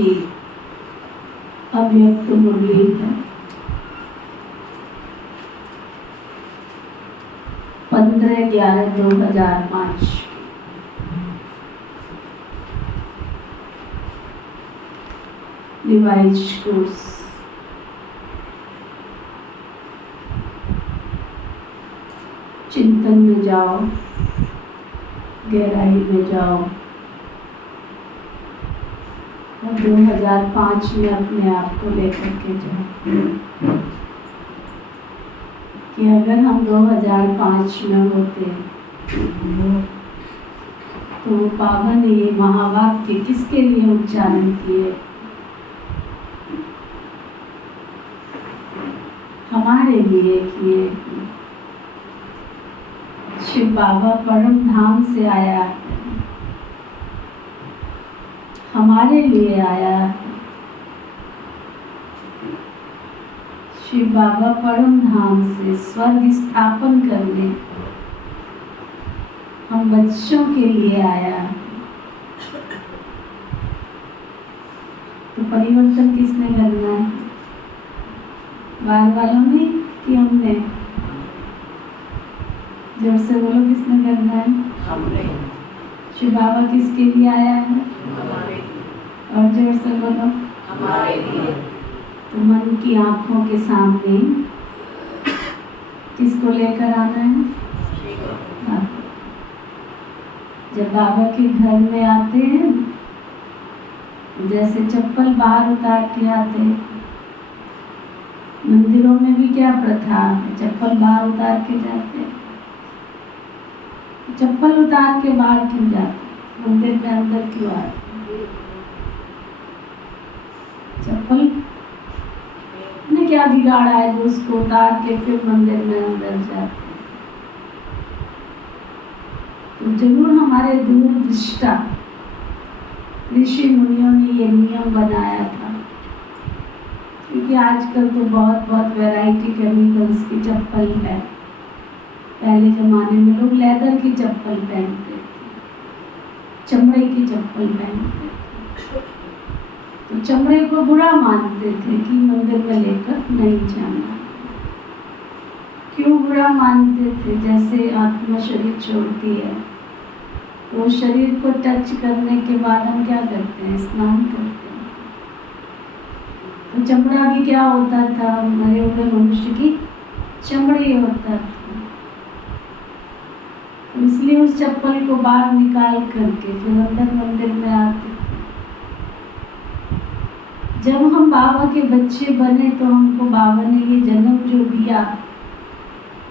की अव्यक्त मुरली है। 15/11/2005 रिवाइज कोर्स। चिंतन में जाओ, गहराई में जाओ और 2005 में अपने आप को लेकर के जाओ कि अगर हम 2005 में होते तो बाबा ने ये महावाक्य किसके लिए उच्चारण किए? हमारे लिए किए। शिव बाबा परम धाम से आया है, हमारे लिए आया है। शिव बाबा परम धाम से स्वर्ग स्थापन करने हम बच्चों के लिए आया है। तो परिवर्तन किसने करना है? बाहर वालों ने कि हमने? जोर से बोलो, किसने करना है? हमने। शिव बाबा किसके लिए आया है? हमारे। और जोर से बोलो, हमारे लिए। तो मन की आंखों के सामने किसको लेकर आना है? जब बाबा के घर में आते हैं, जैसे चप्पल बाहर उतार के आते हैं, मंदिरों में भी क्या प्रथा है? चप्पल बाहर उतार के जाते हैं। चप्पल उतार के बाहर क्यों जाते? मंदिर में अंदर क्यों आते? चप्पल ने क्या बिगाड़ा है जो उसको उतार के फिर मंदिर में अंदर जाते? तो जरूर हमारे दूरदृष्टा ऋषि मुनियों ने ये नियम बनाया था, क्योंकि आजकल तो बहुत वैरायटी केमिकल्स की चप्पल है। पहले जमाने में लोग लेदर की चप्पल पहनते थे, चमड़े की चप्पल पहनते थे। तो चमड़े को बुरा मानते थे कि मंदिर में लेकर नहीं जाना। क्यों बुरा मानते थे? जैसे आत्मा शरीर छोड़ती है, वो शरीर को टच करने के बाद हम क्या करते हैं? स्नान करते हैं। तो चमड़ा भी क्या होता था? मरे हुए मनुष्य की चमड़ी होता था। इसलिए उस चप्पल को बाहर निकाल करके फिर अंदर मंदिर में आते थे। जब हम बाबा के बच्चे बने तो हमको बाबा ने ये जन्म जो दिया,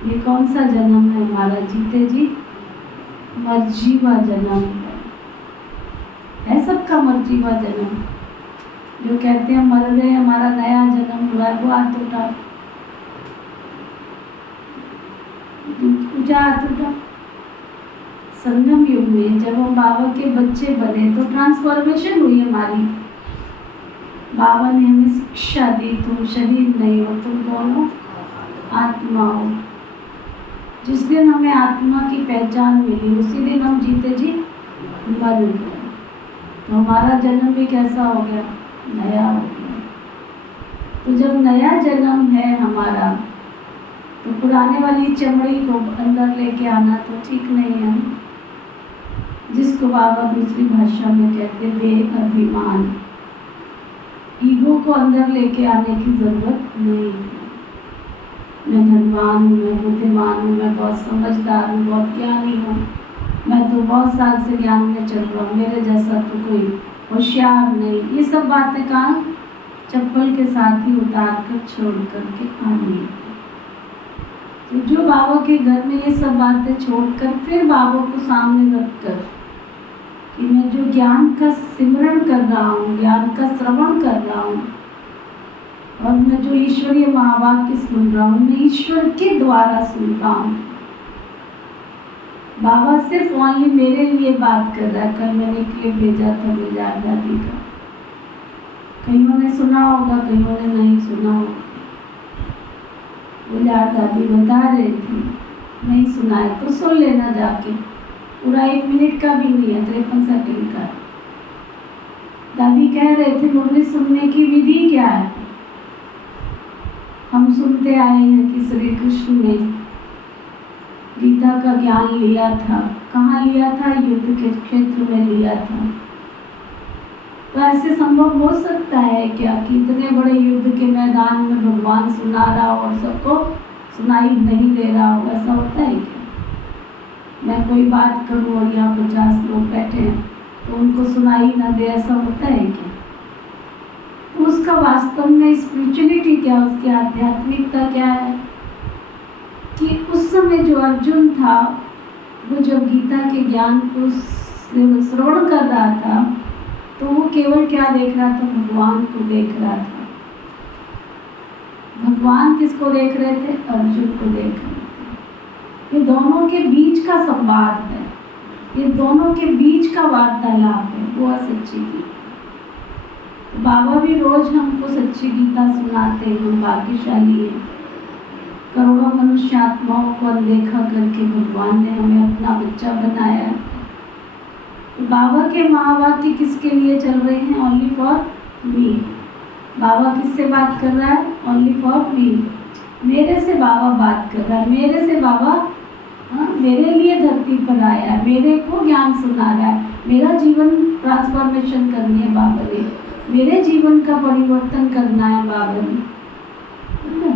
ये कौन सा जन्म है हमारा? जीते जी मर्जीवा जन्म है सबका मर्जीवा जन्म। जो कहते हैं मर गए, हमारा नया जन्म हुआ, वो हाथ उठा, ऊंचा हाथ उठा। संगम युग में जब हम बाबा के बच्चे बने तो ट्रांसफॉर्मेशन हुई हमारी। बाबा ने हमें शिक्षा दी, तुम शरीर नहीं हो, तुम कौन हो? आत्मा हो। जिस दिन हमें आत्मा की पहचान मिली उसी दिन हम जीते जी मर गए। तो हमारा जन्म भी कैसा हो गया? नया हो गया। तो जब नया जन्म है हमारा, तो पुराने वाली चमड़ी को अंदर लेके आना तो ठीक नहीं है। जिसको बाबा दूसरी भाषा में कहते बेअभिमान, ईगो को अंदर लेके आने की जरूरत नहीं है। मैं धनवान हूँ, मैं बुद्धिमान हूँ, मैं बहुत समझदार हूँ, बहुत ज्ञानी हूँ, मैं तो बहुत साल से ज्ञान में चल रहा हूँ, मेरे जैसा तो कोई होशियार नहीं। ये सब बातें कहाँ? चप्पल के साथ ही उतार कर छोड़ करके आनी है। तो जो बाबा के घर में ये सब बातें छोड़कर फिर बाबा को सामने रखकर कि मैं जो ज्ञान का सिमरण कर रहा हूँ, ज्ञान का श्रवण कर रहा हूँ और मैं जो ईश्वरीय महावाक्य सुन रहा हूँ, मैं ईश्वर के द्वारा सुन रहा हूँ। बाबा सिर्फ ओनली मेरे लिए बात कर रहा है। कल मैंने क्लिप भेजा था गुलजार दादी का, कईयों ने सुना होगा, कईयों ने नहीं सुना होगा। गुलजार दादी बता रही थी, नहीं सुना है तो सुन लेना जाके, पूरा 1 मिनट का भी नहीं है, 53 सेकंड का। दादी कह रहे थे मुरली सुनने की विधि क्या है। हम सुनते आए हैं कि श्री कृष्ण ने गीता का ज्ञान लिया था। कहाँ लिया था? युद्ध के क्षेत्र में लिया था। तो ऐसे संभव हो सकता है क्या कि इतने बड़े युद्ध के मैदान में भगवान सुना रहा हो और सबको सुनाई नहीं दे रहा हो? ऐसा होता है क्या? मैं कोई बात करूं और यहाँ 50 लोग बैठे हैं तो उनको सुनाई ना दे, ऐसा होता है क्या? तो उसका वास्तव में स्पिरिचुअलिटी क्या, उसकी आध्यात्मिकता क्या है कि उस समय जो अर्जुन था वो जब गीता के ज्ञान को श्रवण कर रहा था तो वो केवल क्या देख रहा था? भगवान को देख रहा था। भगवान किसको देख रहे थे? अर्जुन को देख रहे थे। ये दोनों के बीच का संवाद है, ये दोनों के बीच का वार्तालाप है, वो सच्ची गीता। बाबा भी रोज हमको सच्ची गीता सुनाते हैं। हम भाग्यशाली हैं, करोड़ों मनुष्य आत्माओं को अनदेखा करके भगवान ने हमें अपना बच्चा बनाया है। बाबा के महावाक्य किसके लिए चल रहे हैं? Only for me. बाबा किससे बात कर रहा है? Only for me. मेरे से बाबा बात कर रहा है, मेरे से बाबा मेरे लिए धरती पर आया है, मेरे को ज्ञान सुना रहा है। मेरा जीवन ट्रांसफॉर्मेशन करनी है बाबा ने, मेरे जीवन का परिवर्तन करना है बाबा ने।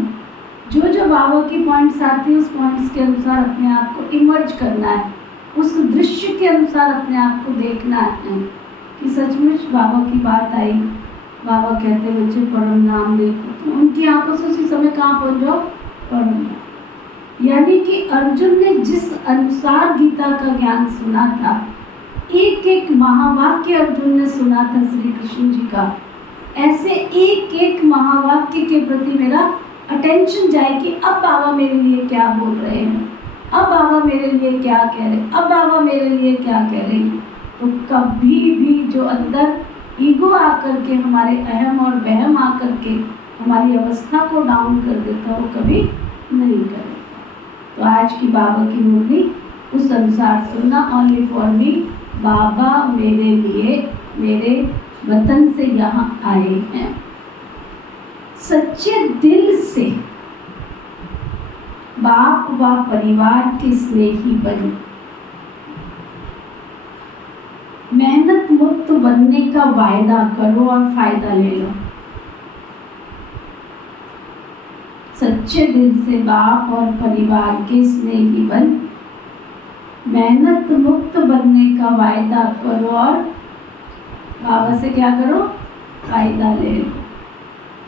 जो जो बाबा की पॉइंट्स आती है उस पॉइंट्स के अनुसार अपने आप को इमर्ज करना है, उस दृश्य के अनुसार अपने आप को देखना है कि सचमुच बाबा की बात आई। बाबा कहते बच्चे परम धाम देखो, तो उनकी आंखों से उसी समय कहाँ पहुँच जाओ? परम धाम। यानी कि अर्जुन ने जिस अनुसार गीता का ज्ञान सुना था, एक एक महावाक्य अर्जुन ने सुना था श्री कृष्ण जी का, ऐसे एक एक महावाक्य के प्रति मेरा अटेंशन जाए कि अब बाबा मेरे लिए क्या बोल रहे हैं, अब बाबा मेरे लिए क्या कह रहे हैं, अब बाबा मेरे लिए क्या कह रहे हैं। तो कभी भी जो अंदर ईगो आकर के, हमारे अहम और वहम आकर के हमारी अवस्था को डाउन कर देता, वो कभी नहीं करेगा। तो आज की बाबा की मुरली उस अनुसार सुनना। Only for me. बाबा मेरे लिए मेरे वतन से यहाँ आए हैं, सच्चे दिल से बाप व परिवार के स्नेही बनो, मेहनत मुक्त बनने का वायदा करो और फायदा ले लो। सच्चे दिल से बाप और परिवार के स्नेही बन, मेहनत मुक्त बनने का वायदा करो और बाबा से क्या करो? फायदा ले लो।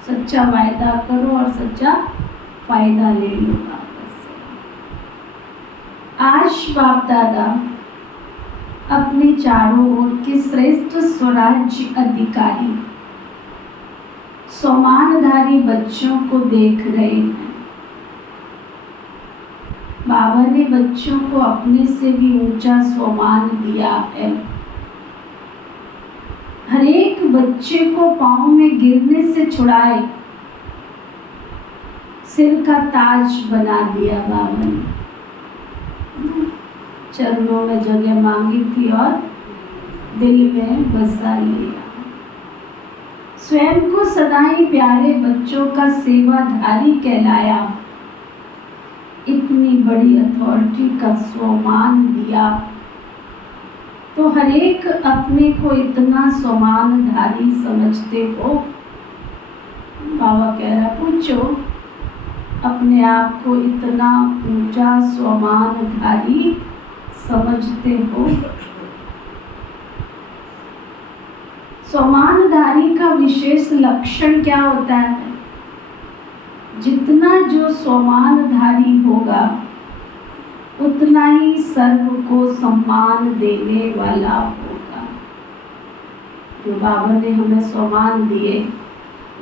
सच्चा वायदा करो और सच्चा फायदा ले लो बाबा से। आज बाप दादा अपने चारों ओर के श्रेष्ठ स्वराज्य अधिकारी सोमानधारी बच्चों को देख रहे हैं। बाबा ने बच्चों को अपने से भी ऊंचा सोमान दिया है। हर एक बच्चे को पाँव में गिरने से छुड़ाए सिर का ताज बना दिया बाबा ने। चरणों में जगह मांगी थी और दिल में बसा लिया। स्वयं को सदाई प्यारे बच्चों का सेवाधारी कहलाया। इतनी बड़ी अथॉरिटी का स्वमान दिया तो हर एक अपने को इतना स्वमानधारी समझते हो? बाबा कह रहा पूछो, अपने आप को इतना ऊंचा स्वमानधारी समझते हो? स्वमानधारी का विशेष लक्षण क्या होता है? जितना जो स्वमानधारी होगा उतना ही सर्व को सम्मान देने वाला होगा। जो बाबा ने हमें सम्मान दिए,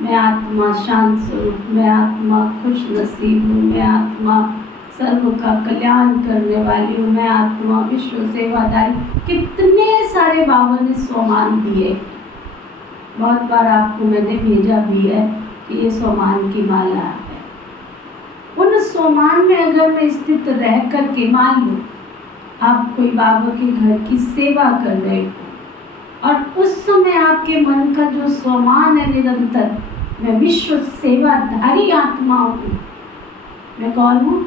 मैं आत्मा शांत स्वरूप, मैं आत्मा खुश नसीब हूँ, मैं आत्मा सर्व का कल्याण करने वाली हूँ, मैं आत्मा विश्व सेवादारी, कितने सारे बाबा ने सम्मान दिए। बहुत बार आपको मैंने भेजा भी है कि ये सम्मान की माला है। उन सम्मान में अगर मैं स्थित रह कर के, मान लो आप कोई बाबा के घर की सेवा कर रहे हो, और उस समय आपके मन का जो स्वमान है निरंतर, मैं विश्व सेवाधारी आत्मा हूँ। मैं कौन हूँ?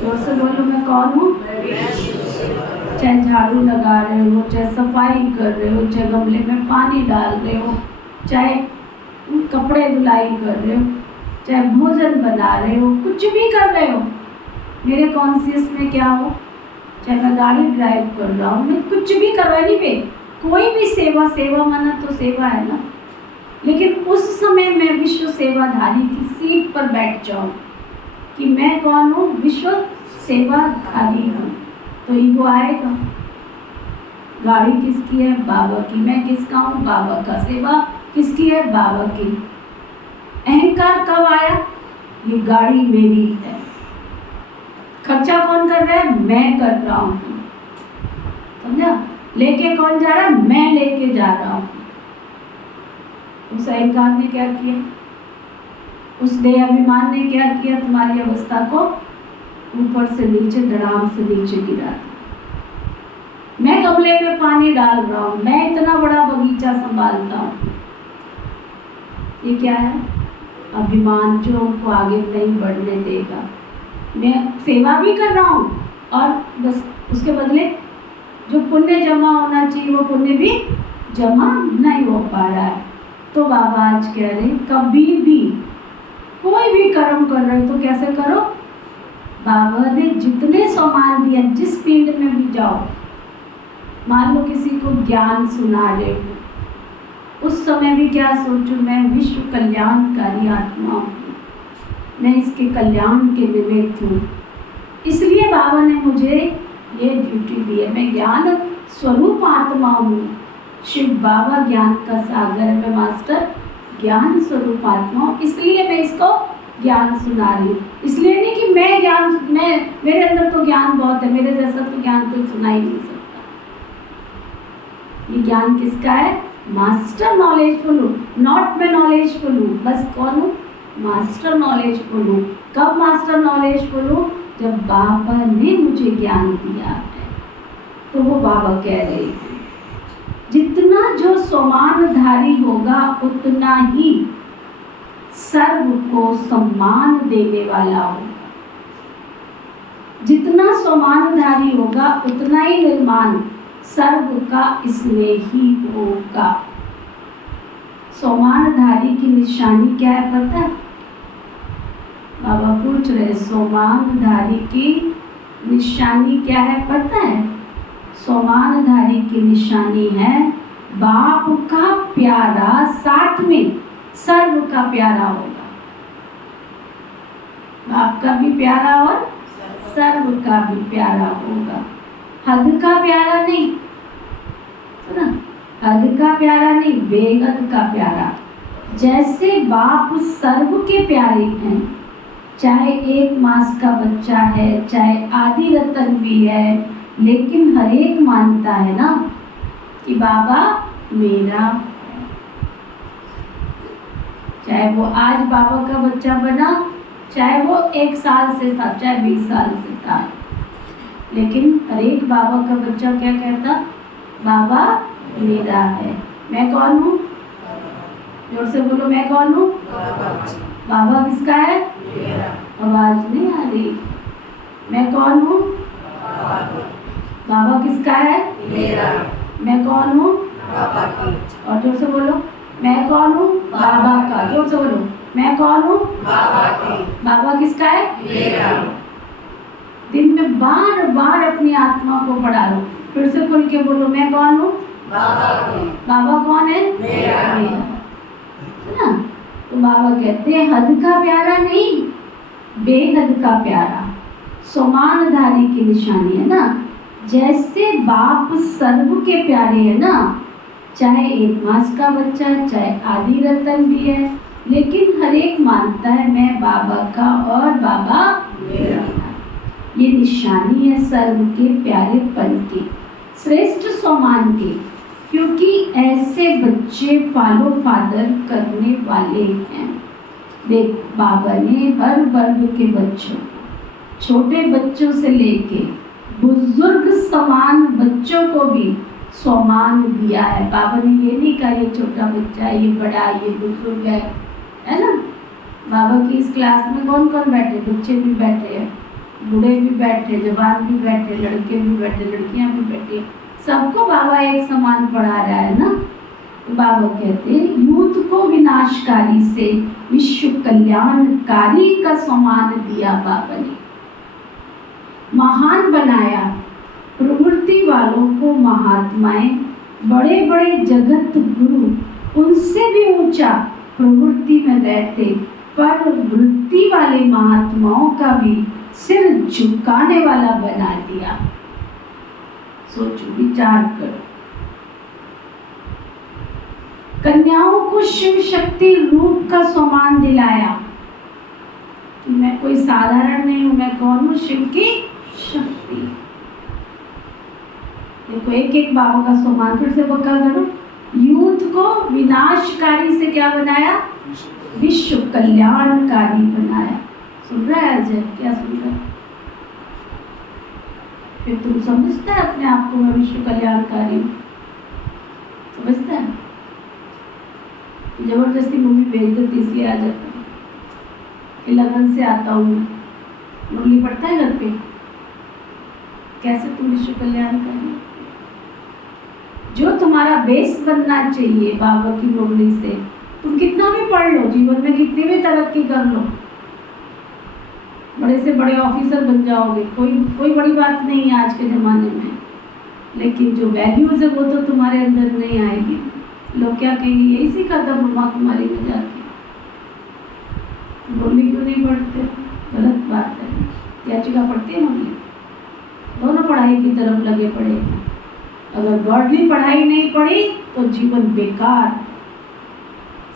जोर से बोलो, मैं कौन हूँ? चाहे झाड़ू लगा रहे हो, चाहे सफाई कर रहे हो, चाहे गमले में पानी डाल रहे हो, चाहे कपड़े धुलाई कर रहे हो, चाहे भोजन बना रहे हो, कुछ भी कर रहे हो, मेरे कॉन्शियस में क्या हो? चाहे मैं गाड़ी ड्राइव कर रहा हूँ, मैं कुछ भी कर रहा नहीं, पे कोई भी सेवा, सेवा माना तो सेवा है ना, लेकिन उस समय मैं विश्व सेवाधारी की सीट पर बैठ जाऊँ कि मैं कौन हूँ? विश्व सेवाधारी हूँ, तो ईगो आएगा। गाड़ी किसकी है? बाबा की। मैं किसका हूँ? बाबा का। सेवा किसकी है? बाबा की। अहंकार कब आया? ये गाड़ी मेरी है। खर्चा कौन कर रहा है? मैं कर रहा हूँ। समझा? लेके कौन जा रहा है? मैं लेके जा रहा हूँ। उस अहंकार ने क्या किया? उस देह अभिमान ने क्या किया? तुम्हारी अवस्था को ऊपर से नीचे, धड़ाम से नीचे गिरा दिया। मैं गमले में पानी डाल रहा हूँ, मैं इतना बड़ा बगीचा संभालता हूँ। ये क्या है? अभिमान, जो हमको आगे नहीं बढ़ने देगा। मैं सेवा भी कर रहा हूँ और बस उसके बदले जो पुण्य जमा होना चाहिए वो पुण्य भी जमा नहीं हो पा रहा है। तो बाबा आज कह रहे हैं, कभी भी कोई भी कर्म कर रहे हो तो कैसे करो? बाबा ने जितने सम्मान दिया, जिस फील्ड में भी जाओ, मान लो किसी को ज्ञान सुना रहे हो, उस समय भी क्या सोचो? मैं विश्व कल्याणकारी आत्मा हूँ, मैं इसके कल्याण के निमित्त हूँ। इसलिए बाबा ने मुझे ये ड्यूटी दी है। मैं ज्ञान स्वरूप आत्मा हूँ। शिव बाबा ज्ञान का सागर है, मैं मास्टर ज्ञान स्वरूप आत्मा हूँ, इसलिए मैं इसको ज्ञान सुना रही हूँ। इसलिए नहीं कि मैं ज्ञान, मेरे अंदर तो ज्ञान बहुत है, मेरे जैसा तो ज्ञान कोई सुना ही नहीं सकता। ये ज्ञान किसका है? मास्टर नॉलेजफुल हूँ, नॉट मैं नॉलेजफुल हूँ। बस कौन हूँ? मास्टर नॉलेजफुल हूँ। कब मास्टर नॉलेजफुल हूँ? जब बाबा ने मुझे ज्ञान दिया है। तो वो बाबा कह रहे हैं, जितना जो सम्मानधारी होगा उतना ही सर्व को सम्मान देने वाला होगा। जितना सम्मानधारी होगा उतना ही निर्माण सर्व का स्नेही होगा। सम्मानधारी की निशानी क्या है पता है? बाबा पूछ रहे, सम्मानधारी की निशानी क्या है पता है? सम्मानधारी की निशानी है बाप का प्यारा, साथ में सर्व का प्यारा होगा। बाप का भी प्यारा और सर्व का भी प्यारा होगा। हद का प्यारा नहीं, सुना? हद का प्यारा नहीं, बेहद का प्यारा। जैसे बाप सर्व के प्यारे हैं, चाहे 1 मास का बच्चा है, चाहे आदि रतन भी है, लेकिन हर एक मानता है ना कि बाबा मेरा है। चाहे वो आज बाबा का बच्चा बना, चाहे वो 1 साल से था, चाहे 20 साल से था, लेकिन हर एक बाबा का बच्चा क्या कहता? बाबा मेरा है। मैं कौन हूँ? जोर से बोलो, मैं कौन हूँ? बाबा किसका है? आवाज नहीं आ रही। मैं कौन हूँ? बाबा किसका है? मेरा। मैं कौन हूँ? बाबा की। और जोर से बोलो, मैं कौन हूँ? बाबा का। जोर से बोलो, मैं कौन हूँ? बाबा की। बाबा किसका है? मेरा। दिन में बार बार अपनी आत्मा को पढ़ा लो, फिर से खुल के बोलो, मैं कौन हूँ? बाबा की। बाबा कौन है? मेरा। है ना? तो बाबा कहते हैं हद का प्यारा नहीं, बेहद का प्यारा। सम्मानधारी की निशानी है ना। जैसे बाप सर्व के प्यारे है ना, चाहे 1 मास का बच्चा, चाहे आदि रतन भी है, लेकिन हर एक मानता है मैं बाबा का और बाबा मेरा। ये निशानी है सर्व के प्यारेपन की, श्रेष्ठ सम्मान की, क्योंकि ऐसे बच्चे फॉलो फादर करने वाले हैं। देख, बाबा ने हर वर्ग के बच्चों, छोटे बच्चों से लेके बुजुर्ग समान बच्चों को भी सम्मान दिया है। बाबा ने ये नहीं कहा ये छोटा बच्चा है, ये बड़ा है, ये बुजुर्ग है ना। बाबा की इस क्लास में कौन कौन बैठे? बच्चे भी बैठे हैं, बूढ़े भी बैठे, जवान भी बैठे, लड़के भी बैठे, लड़कियां भी बैठी, सबको बाबा एक समान पढ़ा रहा है ना। तो बाबा कहते हैं यूथ को विनाशकारी से विश्व कल्याणकारी का सम्मान दिया बाबा ने, महान बनाया। प्रवृत्ति वालों को महात्माएं, बड़े बड़े जगत गुरु उनसे भी ऊंचा प्रवृत्ति में रहते, पर वृत्ति वाले महात्माओं का भी सिर झुकाने वाला बना दिया। सोचो, विचार करो। कन्याओं को शिव शक्ति रूप का सम्मान दिलाया कि मैं कोई साधारण नहीं हूं, मैं कौन हूं? शिव की शक्ति। देखो एक एक बाबा का सम्मान फिर से पक्का करो। यूथ को विनाशकारी से क्या बनाया? विश्व कल्याणकारी बनाया। सुन रहा है अजय? क्या सुन रहा है? फिर तुम समझता है अपने आप को मैं विश्व कल्याणकारी हूँ? समझता है? जबरदस्ती मम्मी भेज देती इसलिए आ जाता है कि लगन से आता हूँ। मुरली पढ़ता है घर पे, कैसे तुम विश्व कल्याणकारी? जो तुम्हारा बेस बनना चाहिए बाबा की मुरली से, तुम कितना भी पढ़ लो, जीवन में कितनी भी तरक्की कर लो, बड़े से बड़े ऑफिसर बन जाओगे, कोई बड़ी बात नहीं है आज के ज़माने में। लेकिन जो वैल्यूज़ है वो तो तुम्हारे अंदर नहीं आएगी। लोग क्या कहेंगे, यही सीखा था ब्रह्मा कुमारी में जाके, मुरली क्यों नहीं पढ़ते? गलत बात है। याचिका पढ़ती है मुरली, दोनों पढ़ाई की तरफ लगे पड़े। अगर गॉडली पढ़ाई नहीं पढ़ी तो जीवन बेकार।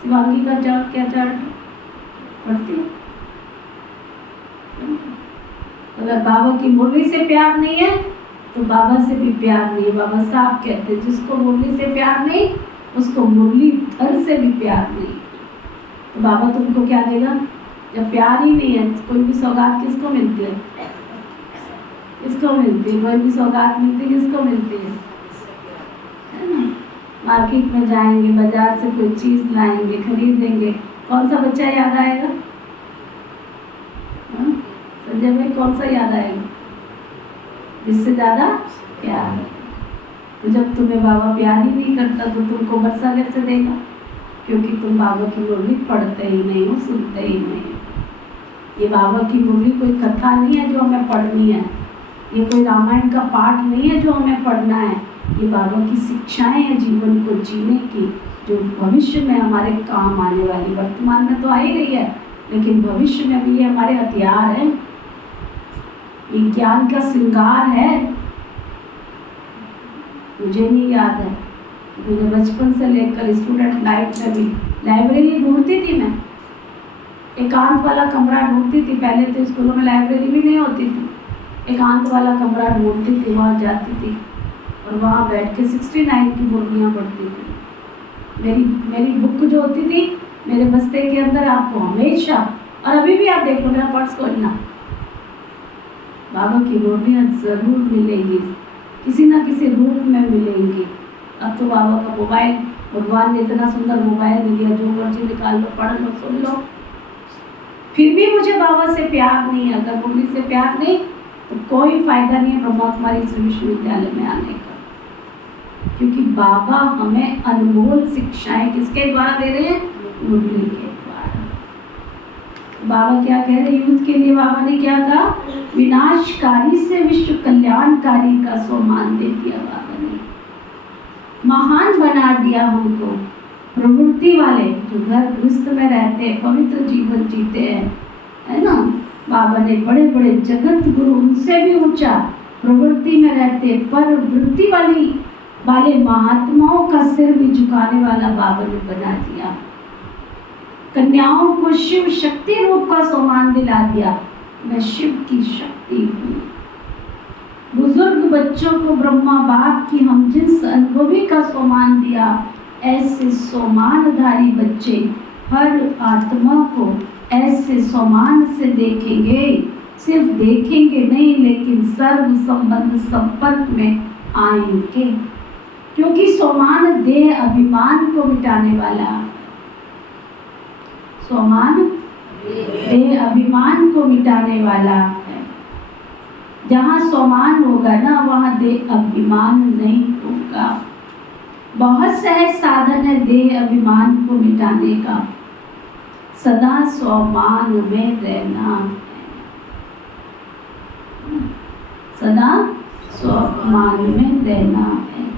शिवांगी का चार्ट क्या चार्ट पढ़ती है? अगर बाबा की मुरली से प्यार नहीं है तो बाबा से भी प्यार नहीं है। बाबा साहब कहते हैं जिसको मुरली से प्यार नहीं उसको मुरली धर से भी प्यार नहीं। तो बाबा तुमको क्या देगा? जब प्यार ही नहीं है, कोई भी सौगात किसको मिलती है? किसको मिलती है? कोई भी सौगात मिलती है किसको मिलती है ना? मार्केट में जाएंगे, बाजार से कोई चीज़ लाएंगे, खरीदेंगे, कौन सा बच्चा याद आएगा? संजय भाई कौन सा याद आएगा? जिससे ज़्यादा प्यार है। तो जब तुम्हें बाबा प्यार ही नहीं करता तो तुमको बरसा कैसे देगा? क्योंकि तुम बाबा की मुरली पढ़ते ही नहीं हो, सुनते ही नहीं हो। ये बाबा की मुरली कोई कथा नहीं है जो हमें पढ़नी है, ये कोई रामायण का पाठ नहीं है जो हमें पढ़ना है। ये बाबा की शिक्षाएं हैं जीवन को जीने की, जो भविष्य में हमारे काम आने वाली। वर्तमान में तो आ ही रही है, लेकिन भविष्य में भी ये हमारे हथियार हैं, ये ज्ञान का श्रृंगार है। मुझे नहीं याद है, मुझे बचपन से लेकर स्टूडेंट लाइफ में भी लाइब्रेरी ढूंढती थी मैं, एकांत वाला कमरा ढूंढती थी। पहले तो स्कूलों में लाइब्रेरी भी नहीं होती थी, एकांत वाला कमरा ढूंढती थी, वहाँ जाती थी और वहाँ बैठ के 69 की मुरलियाँ पढ़ती थी। मेरी बुक जो होती थी मेरे बस्ते के अंदर आपको हमेशा, और अभी भी आप देखो मेरा पर्स खोलना, बाबा की मुरलियाँ ज़रूर मिलेंगी, किसी ना किसी रूप में मिलेंगी। अब तो बाबा का मोबाइल, भगवान ने इतना सुंदर मोबाइल दे दिया, जो मर्जी निकाल लो, पढ़ लो, सुन लो। फिर भी मुझे बाबा से प्यार नहीं है, अगर मुरली से प्यार नहीं तो कोई फ़ायदा नहीं है ब्रह्मा कुमारी विश्वविद्यालय में आने का। क्योंकि बाबा हमें अनमोल शिक्षाएं किसके द्वारा दे रहे हैं? मुरली के द्वारा। बाबा क्या कह रहे हैं यूथ के लिए? बाबा ने क्या कहा? विनाशकारी से विश्व कल्याणकारी का सम्मान दे दिया बाबा ने, महान बना दिया हमको। प्रवृत्ति वाले जो घर गृहस्थ में रहते हैं, पवित्र जीवन जीते हैं, है ना, बाबा ने बड़े बड़े जगत गुरु उनसे भी ऊंचा प्रवृत्ति में रहते, पर वृत्ति वाले महात्माओं का सिर भी झुकाने वाला बाबा ने बना दिया। कन्याओं को शिव शक्ति रूप का सम्मान दिला दिया, मैं शिव की शक्ति हूँ। बुजुर्ग बच्चों को ब्रह्मा बाप की हमजिन्स अनुभवी का सम्मान दिया। ऐसे सम्मानधारी बच्चे हर आत्मा को ऐसे सम्मान से देखेंगे, सिर्फ देखेंगे नहीं लेकिन सर्व संबंध संपर्क में आएंगे। क्योंकि सोमान देह अभिमान को मिटाने वाला, सोमान देह अभिमान को मिटाने वाला है। जहाँ सोमान होगा ना वहाँ देह अभिमान नहीं होगा। बहुत सहज साधन है देह अभिमान को मिटाने का, सदा सोमान में रहना है, सदा सोमान में रहना है।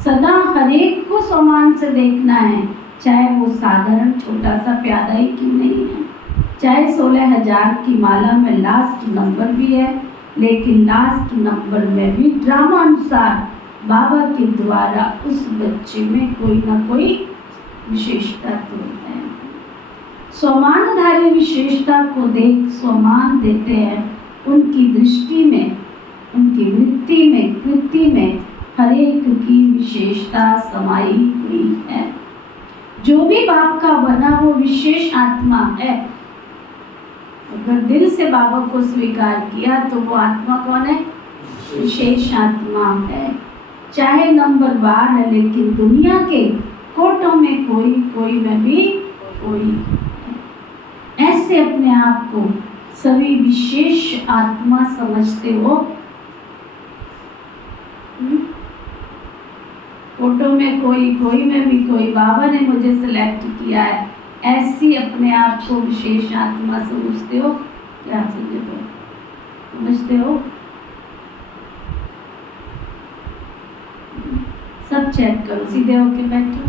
सदा हर एक को सोमान से देखना है, चाहे वो साधारण छोटा सा प्यादा ही क्यों नहीं है, चाहे 16,000 की माला में लास्ट नंबर भी है, लेकिन लास्ट नंबर में भी ड्रामा अनुसार बाबा के द्वारा उस बच्चे में कोई ना कोई विशेषता तो है। सोमानधारी विशेषता को देख सोमान देते हैं। उनकी दृष्टि में, उनकी वृत्ति में, कृति में हर एक की विशेषता समाई हुई है। जो भी बाप का बना वो विशेष आत्मा है। अगर दिल से बाबा को स्वीकार किया तो वो आत्मा कौन है? विशेष आत्मा है। चाहे नंबर वार है, लेकिन दुनिया के कोटों में कोई, कोई में भी कोई। ऐसे अपने आप को सभी विशेष आत्मा समझते हो। फोटो में कोई, कोई में भी कोई, बाबा ने मुझे सिलेक्ट किया है, ऐसी अपने आप को विशेष आत्मा समझते हो? क्या समझते हो? सब चेक करो, सीधे होके बैठो।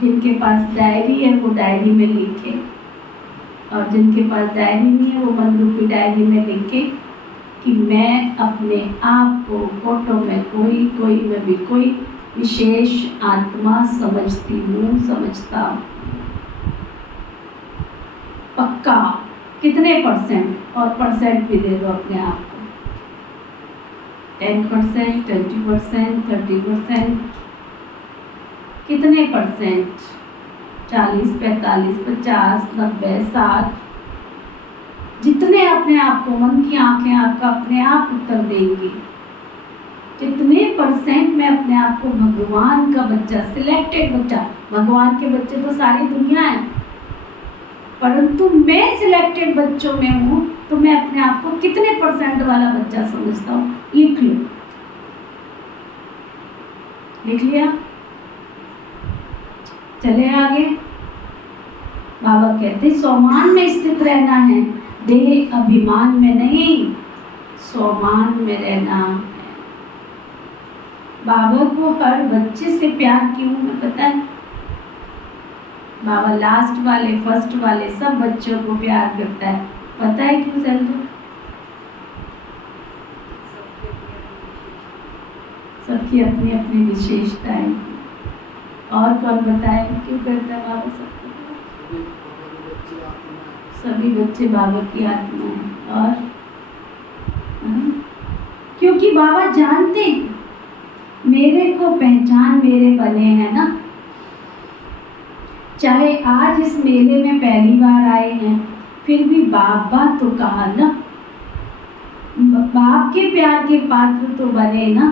जिनके पास डायरी है वो डायरी में लिखे, और जिनके पास डायरी नहीं है वो मन रूपी डायरी में लिखे कि मैं अपने आप को फोटो में कोई, कोई में भी कोई विशेष आत्मा समझती हूँ, समझता हूँ। पक्का कितने %? और % भी दे दो अपने आप को। 10%, 20%, 30%, कितने %? 40, 45, 50, 90, 60, जितने अपने आप को, मन की आंखें आपका अपने आप उत्तर देंगी। कितने % में अपने आप को भगवान का बच्चा, सिलेक्टेड बच्चा, भगवान के बच्चे तो सारी दुनिया है, परंतु मैं सिलेक्टेड बच्चों में हूँ, तो मैं अपने आप को कितने % वाला बच्चा समझता हूँ? लिख लो। लिख लिया? चले आगे। बाबा कहते सोमान में स्थित रहना है, देह अभिमान में नहीं, सोमान में रहना है। बाबा को हर बच्चे से प्यार क्यों है पता है? बाबा लास्ट वाले, फर्स्ट वाले सब बच्चों को प्यार करता है। पता है क्यों समझो? सबकी अपनी अपनी विशेषताएं। और कौन बताएगा क्यों करता है बाबा सबको? सभी बच्चे बाबा की आत्मा है। और क्योंकि बाबा जानते मेरे को पहचान मेरे बने हैं ना। चाहे आज इस मेले में पहली बार आए हैं, फिर भी बाबा तो कहा ना, बाप के प्यार के पात्र तो बने ना।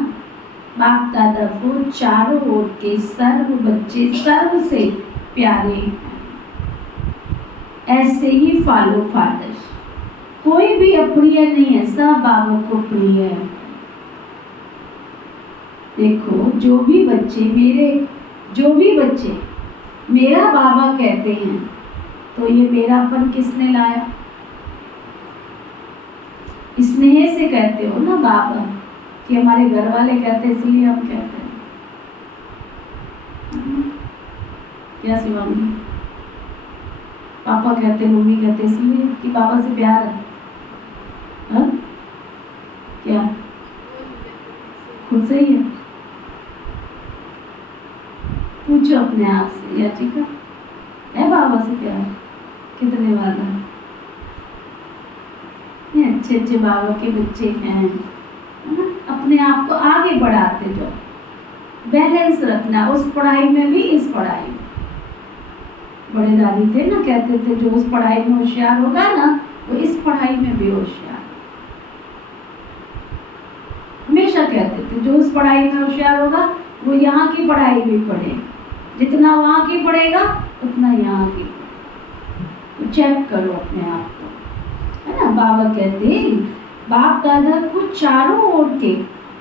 बाप दादा को चारों ओर के सर्व बच्चे सर्व से प्यारे हैं। ऐसे ही फॉलो फादर, कोई भी अप्रिय नहीं है, सब बाबा को प्रिय है। देखो जो भी बच्चे मेरा बाबा कहते हैं, तो ये मेरापन किसने लाया? स्नेह से कहते हो ना बाबा, कि हमारे घर वाले कहते हैं इसलिए हम कहते हैं। क्या शिवांगी? पापा कहते, मम्मी कहते इसलिए कि बाबा से प्यार है। हा? क्या खुद से ही है? पूछो अपने आप से, याचिका है बाबा से प्यार कितने वाला है? अच्छे अच्छे बाबा के बच्चे हैं, अपने आप को आगे बढ़ाते जाओ, बैलेंस रखना उस पढ़ाई में भी इस पढ़ाई में। बड़े दादी थे ना, कहते थे जो उस पढ़ाई में होशियार होगा ना, वो इस पढ़ाई में भी होशियार। हमेशा कहते थे जो उस पढ़ाई में होशियार होगा वो यहाँ की पढ़ाई भी पढ़े, जितना वहाँ की पढ़ेगा उतना यहाँ की। तो चेक करो अपने आप को, है ना। बाबा कहते हैं बाप दादा को चारों ओर के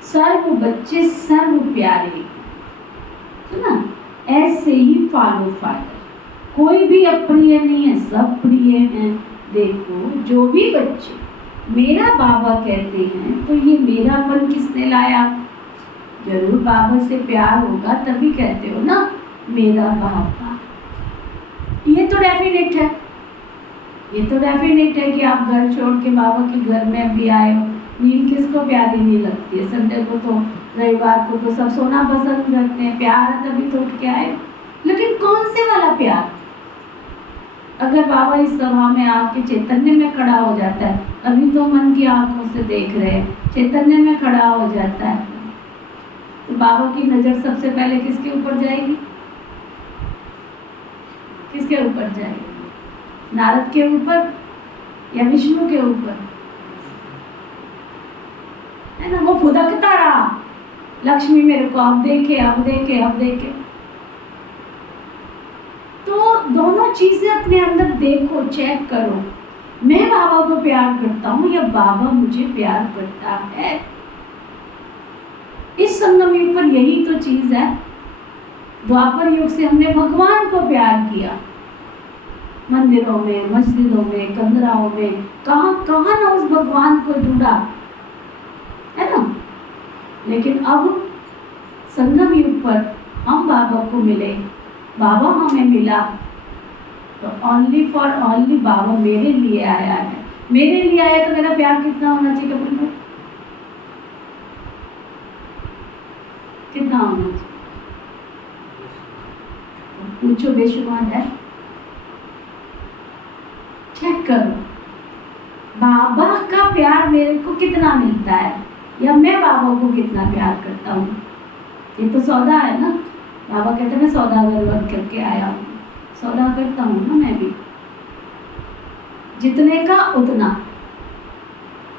सर्व बच्चे सर्व प्यारे, है ना। ऐसे ही फॉलो फादर, कोई भी अप्रिय नहीं है, सब प्रिय हैं। देखो जो भी बच्चे मेरा बाबा कहते हैं तो ये मेरापन किसने लाया? जरूर बाबा से प्यार होगा तभी कहते हो ना मेरा बाबा। ये तो डेफिनेट है, ये तो डेफिनेट है कि आप घर छोड़ के बाबा के घर में भी आए हो। नींद किसको प्यारी नहीं लगती है? संडे को तो, रविवार को तो सब सोना पसंद करते हैं, प्यार है तभी तो उठ के आए। लेकिन कौन से वाला प्यार? अगर बाबा इस सभा में आपके चैतन्य में खड़ा हो जाता है, अभी तो मन की आंखों से देख रहे हैं, चैतन्य में खड़ा हो जाता है, तो बाबा की नजर सबसे पहले किसके ऊपर जाएगी? किसके ऊपर जाएगी? नारद के ऊपर या विष्णु के ऊपर? है ना, वो फुदकता रहा, लक्ष्मी मेरे को अब देखे, अब देखे, अब देखे। तो दोनों चीजें अपने अंदर देखो, चेक करो, मैं बाबा को प्यार करता हूँ या बाबा मुझे प्यार करता है। इस संगम युग पर यही तो चीज है। द्वापर युग से हमने भगवान को प्यार किया, मंदिरों में, मस्जिदों में, कंदराओं में, कहाँ कहाँ ना उस भगवान को ढूंढा, है ना। लेकिन अब संगम युग पर हम बाबा को मिले, बाबा हमें मिला, तो ओनली फॉर ओनली बाबा मेरे लिए आया है। मेरे लिए आया तो मेरा प्यार कितना होना चाहिए कबूल में? कितना होना चाहिए? पूछो, बेशुमार है। चेक करो बाबा का प्यार मेरे को कितना मिलता है या मैं बाबा को कितना प्यार करता हूँ। ये तो सौदा है ना। बाबा कहते हैं मैं सौदागर बन करके आया हूँ, सौदा करता हूँ ना मैं भी। जितने का उतना,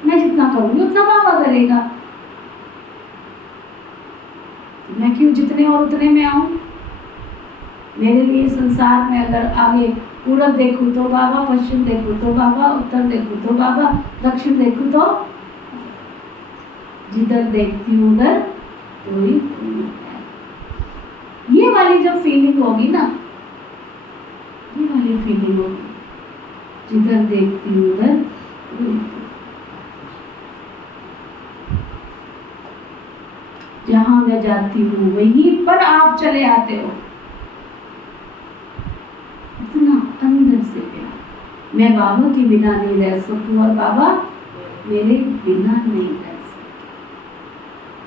मैं जितना करूँगी उतना बाबा करेगा। मैं क्यों जितने और उतने में आऊँ? मेरे लिए संसार में अगर आगे पूरब देखूँ तो बाबा, पश्चिम देखूँ तो बाबा, उत्तर देखूँ तो बाबा, दक्षिण देखूँ तो, जिधर देखती हूँ उधर कोई है। ये वाली जब फीलिंग होगी ना, ये वाली फीलिंग होगी, जिधर देखती हूँ उधर कोई, जहाँ मैं जाती हूँ वहीं पर आप चले आते हो। इतना अंदर से प्यार। मैं बाबा के बिना नहीं रह सकती और बाबा मेरे बिना नहीं रह सकते।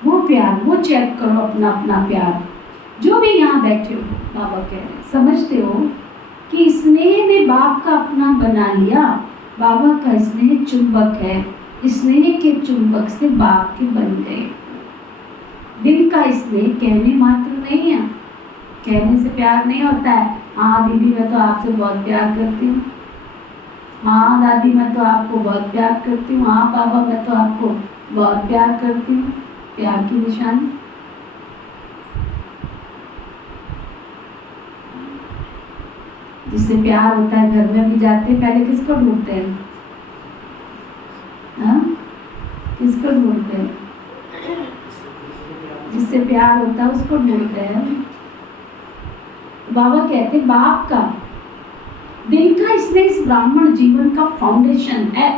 वो प्यार, वो चेक करो अपना अपना प्यार। जो भी यहाँ बैठे हो, बाबा कह रहे, समझते हो कि स्नेह ने बाप का अपना बना लिया। बाबा का स्नेह चुंबक है, स्नेह के चुंबक से बाप के बन गए। दिल का स्नेह कहने मात्र नहीं है, कहने से प्यार नहीं होता है। हाँ दीदी मैं तो आपसे बहुत प्यार करती हूँ, हाँ दादी मैं तो आपको बहुत प्यार करती हूँ, हाँ बाबा मैं तो आपको बहुत प्यार करती हूँ। प्यार की निशानी। जिससे प्यार होता है घर में भी जाते हैं, पहले किसको ढूंढते हैं? हाँ, किसको ढूंढते हैं? जिससे प्यार होता है उसको ढूंढते हैं। बाबा कहते बाप का दिल का स्नेह इस ब्राह्मण जीवन का फाउंडेशन है।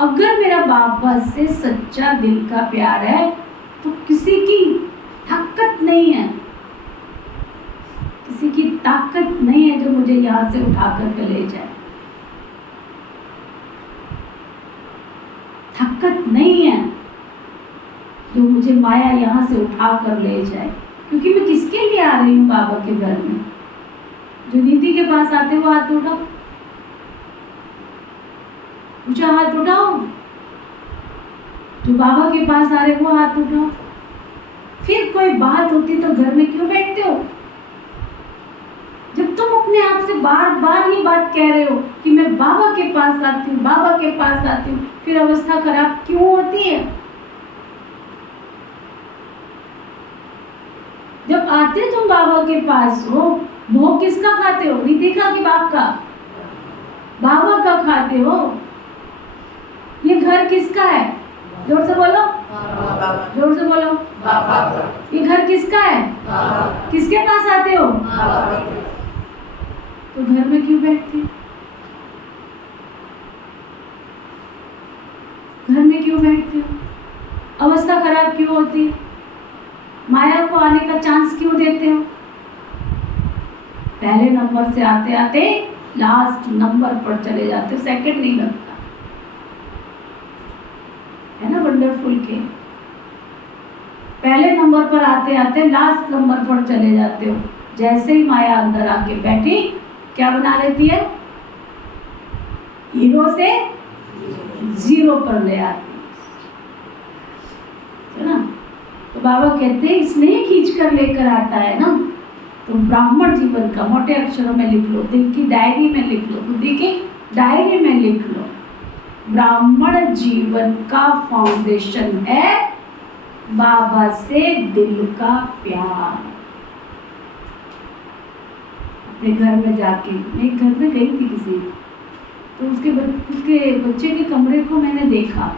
अगर मेरा बाबा से सच्चा दिल का प्यार है तो किसी की ताकत नहीं है, किसी की ताकत नहीं है जो मुझे यहाँ से उठा कर ले जाए। ताकत नहीं है जो मुझे माया यहाँ से उठा कर ले जाए, क्योंकि मैं किसके लिए आ रही हूँ बाबा के घर में। जो नीति के पास आते वो हाथ उठाओ, ऊंचा हाथ उठाओ। जो बाबा के पास आ रहे वो हाथ उठाओ। फिर कोई बात होती तो घर में क्यों बैठते हो? जब तुम अपने आप से बार बार ये बात कह रहे हो कि मैं बाबा के पास आती हूँ, बाबा के पास आती हूँ, फिर अवस्था खराब क्यों होती है? जब आते तुम बाबा के पास हो, भोग किसका खाते हो? निधि का कि बाप का? बाबा का खाते हो। ये घर किसका है? जोर से बोलो, जोर से बोलो। ये घर किसका है? किसके पास आते हो? तो घर में क्यों बैठते हो? घर में क्यों बैठते हो? अवस्था खराब क्यों होती है? माया को आने का चांस क्यों देते हो? पहले नंबर से आते आते लास्ट नंबर पर चले जाते हो, सेकंड नहीं लगता है ना। वंडरफुल के पहले नंबर पर आते आते लास्ट नंबर पर चले जाते हो। जैसे ही माया अंदर आके बैठी, क्या बना लेती है? हीरो से जीरो पर ले आती है ना। तो बाबा कहते हैं स्नेह खींच कर लेकर आता है ना। तो ब्राह्मण जीवन का मोटे अक्षरों में लिख लो, दिल की डायरी में लिख लो, बुद्धि की डायरी में लिख लो। ब्राह्मण जीवन का फाउंडेशन है बाबा से दिल का प्यार। अपने घर में जाके, मैं एक घर में गई थी किसी, तो उसके बच्चे के कमरे को मैंने देखा।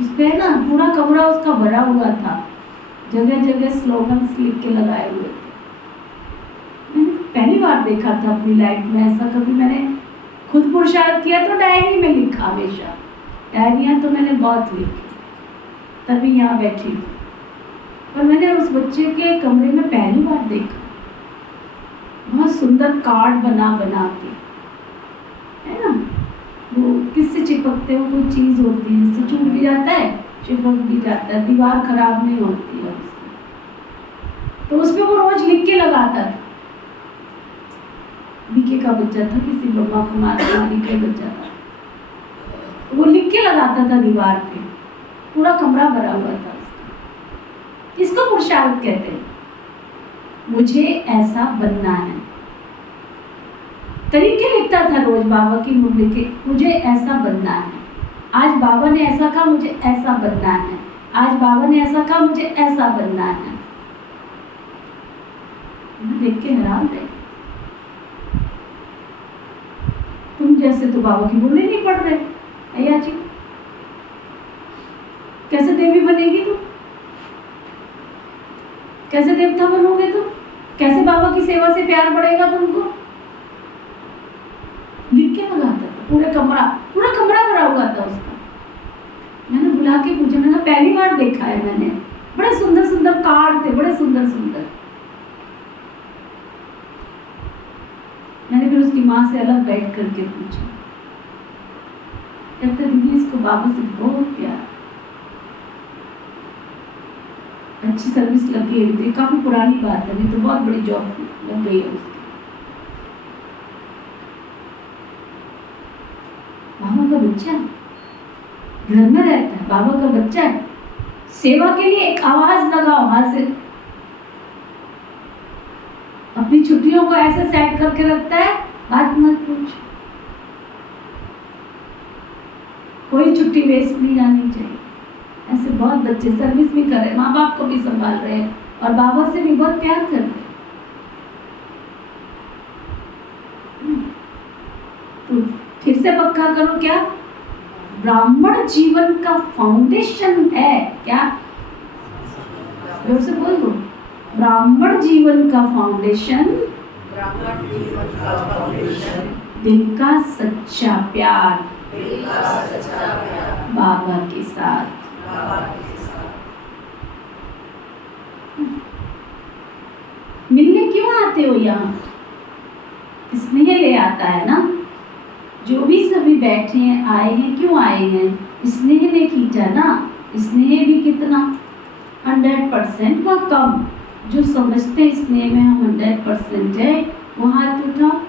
उस पे ना पूरा कमरा उसका भरा हुआ था, जगह जगह स्लोगन्स लिख के लगाए हुए थे। मैंने पहली बार देखा था अपनी लाइफ में ऐसा। कभी मैंने खुद पुरुषार्थ किया तो डायरी में लिखा, हमेशा डायरियाँ तो मैंने बहुत लिखी, तभी यहाँ बैठी हूँ। पर मैंने उस बच्चे के कमरे में पहली बार देखा, बहुत सुंदर कार्ड बना बना के, है ना। वो किससे चिपकते हो, कोई चीज़ होती है जिससे छूट भी जाता है, चिपक भी जाता है, दीवार खराब नहीं होती है उससे। तो उस पर वो रोज लिख के लगाता था। बीके का बच्चा था, किसी ब्रह्मा कुमारी का बच्चा था, वो लिख के लगाता था दीवार पे, पूरा कमरा भरा हुआ था उसका। इसको पुरुषार्थ कहते हैं। मुझे ऐसा बनना है, तरीके लिखता था रोज बाबा की मुंह लिखे, मुझे ऐसा बनना है। आज बाबा ने ऐसा कहा, मुझे ऐसा बनना है। आज बाबा ने ऐसा कहा, मुझे ऐसा बनना है। देख के हैरान रहे, तुम जैसे तो बाबा की बोली नहीं पढ़ रहे अय्या जी। कैसे देवी बनेगी तुम? कैसे देवता बनोगे तुम? कैसे बाबा की सेवा से प्यार बढ़ेगा तुमको? लिख के लगाता था, पूरा कमरा भरा हुआ था उसका। मैंने बुला के पूछा, मैंने पहली बार देखा है मैंने, बड़े सुंदर सुंदर कार्ड थे, बड़े सुंदर सुंदर। मैंने फिर उसकी माँ से अलग बैठ करके पूछा, कहते दीदी इसको बाबा से बहुत प्यार, अच्छी सर्विस लगी है, काफी पुरानी बात है, नहीं तो बहुत बड़ी जॉब लग गई है उसकी। बाबा का बच्चा घर में रहता है, बाबा का बच्चा है, सेवा के लिए एक आवाज लगाओ हाजिर। अपनी छुट्टियों को ऐसे सेट करके रखता है, बात मत पूछ। कोई छुट्टी वेस्ट नहीं जानी चाहिए। ऐसे बहुत बच्चे सर्विस भी कर रहे हैं, माँ बाप को भी संभाल रहे हैं और बाबा से भी बहुत प्यार कर रहे हैं। तो फिर से पक्का करो, क्या ब्राह्मण जीवन का फाउंडेशन है? क्या जोर से बोल दो, ब्राह्मण जीवन का फाउंडेशन दिल का सच्चा प्यार बाबा के साथ। मिलने क्यों आते हो यहाँ? स्नेह ले आता है ना। जो भी सभी बैठे हैं, आए हैं, क्यों आए हैं? स्नेह ने खींचा ना। स्नेह भी कितना? 100% व कम। जो समझते स्नेह में हम 100% है, वो हाथ उठाओ।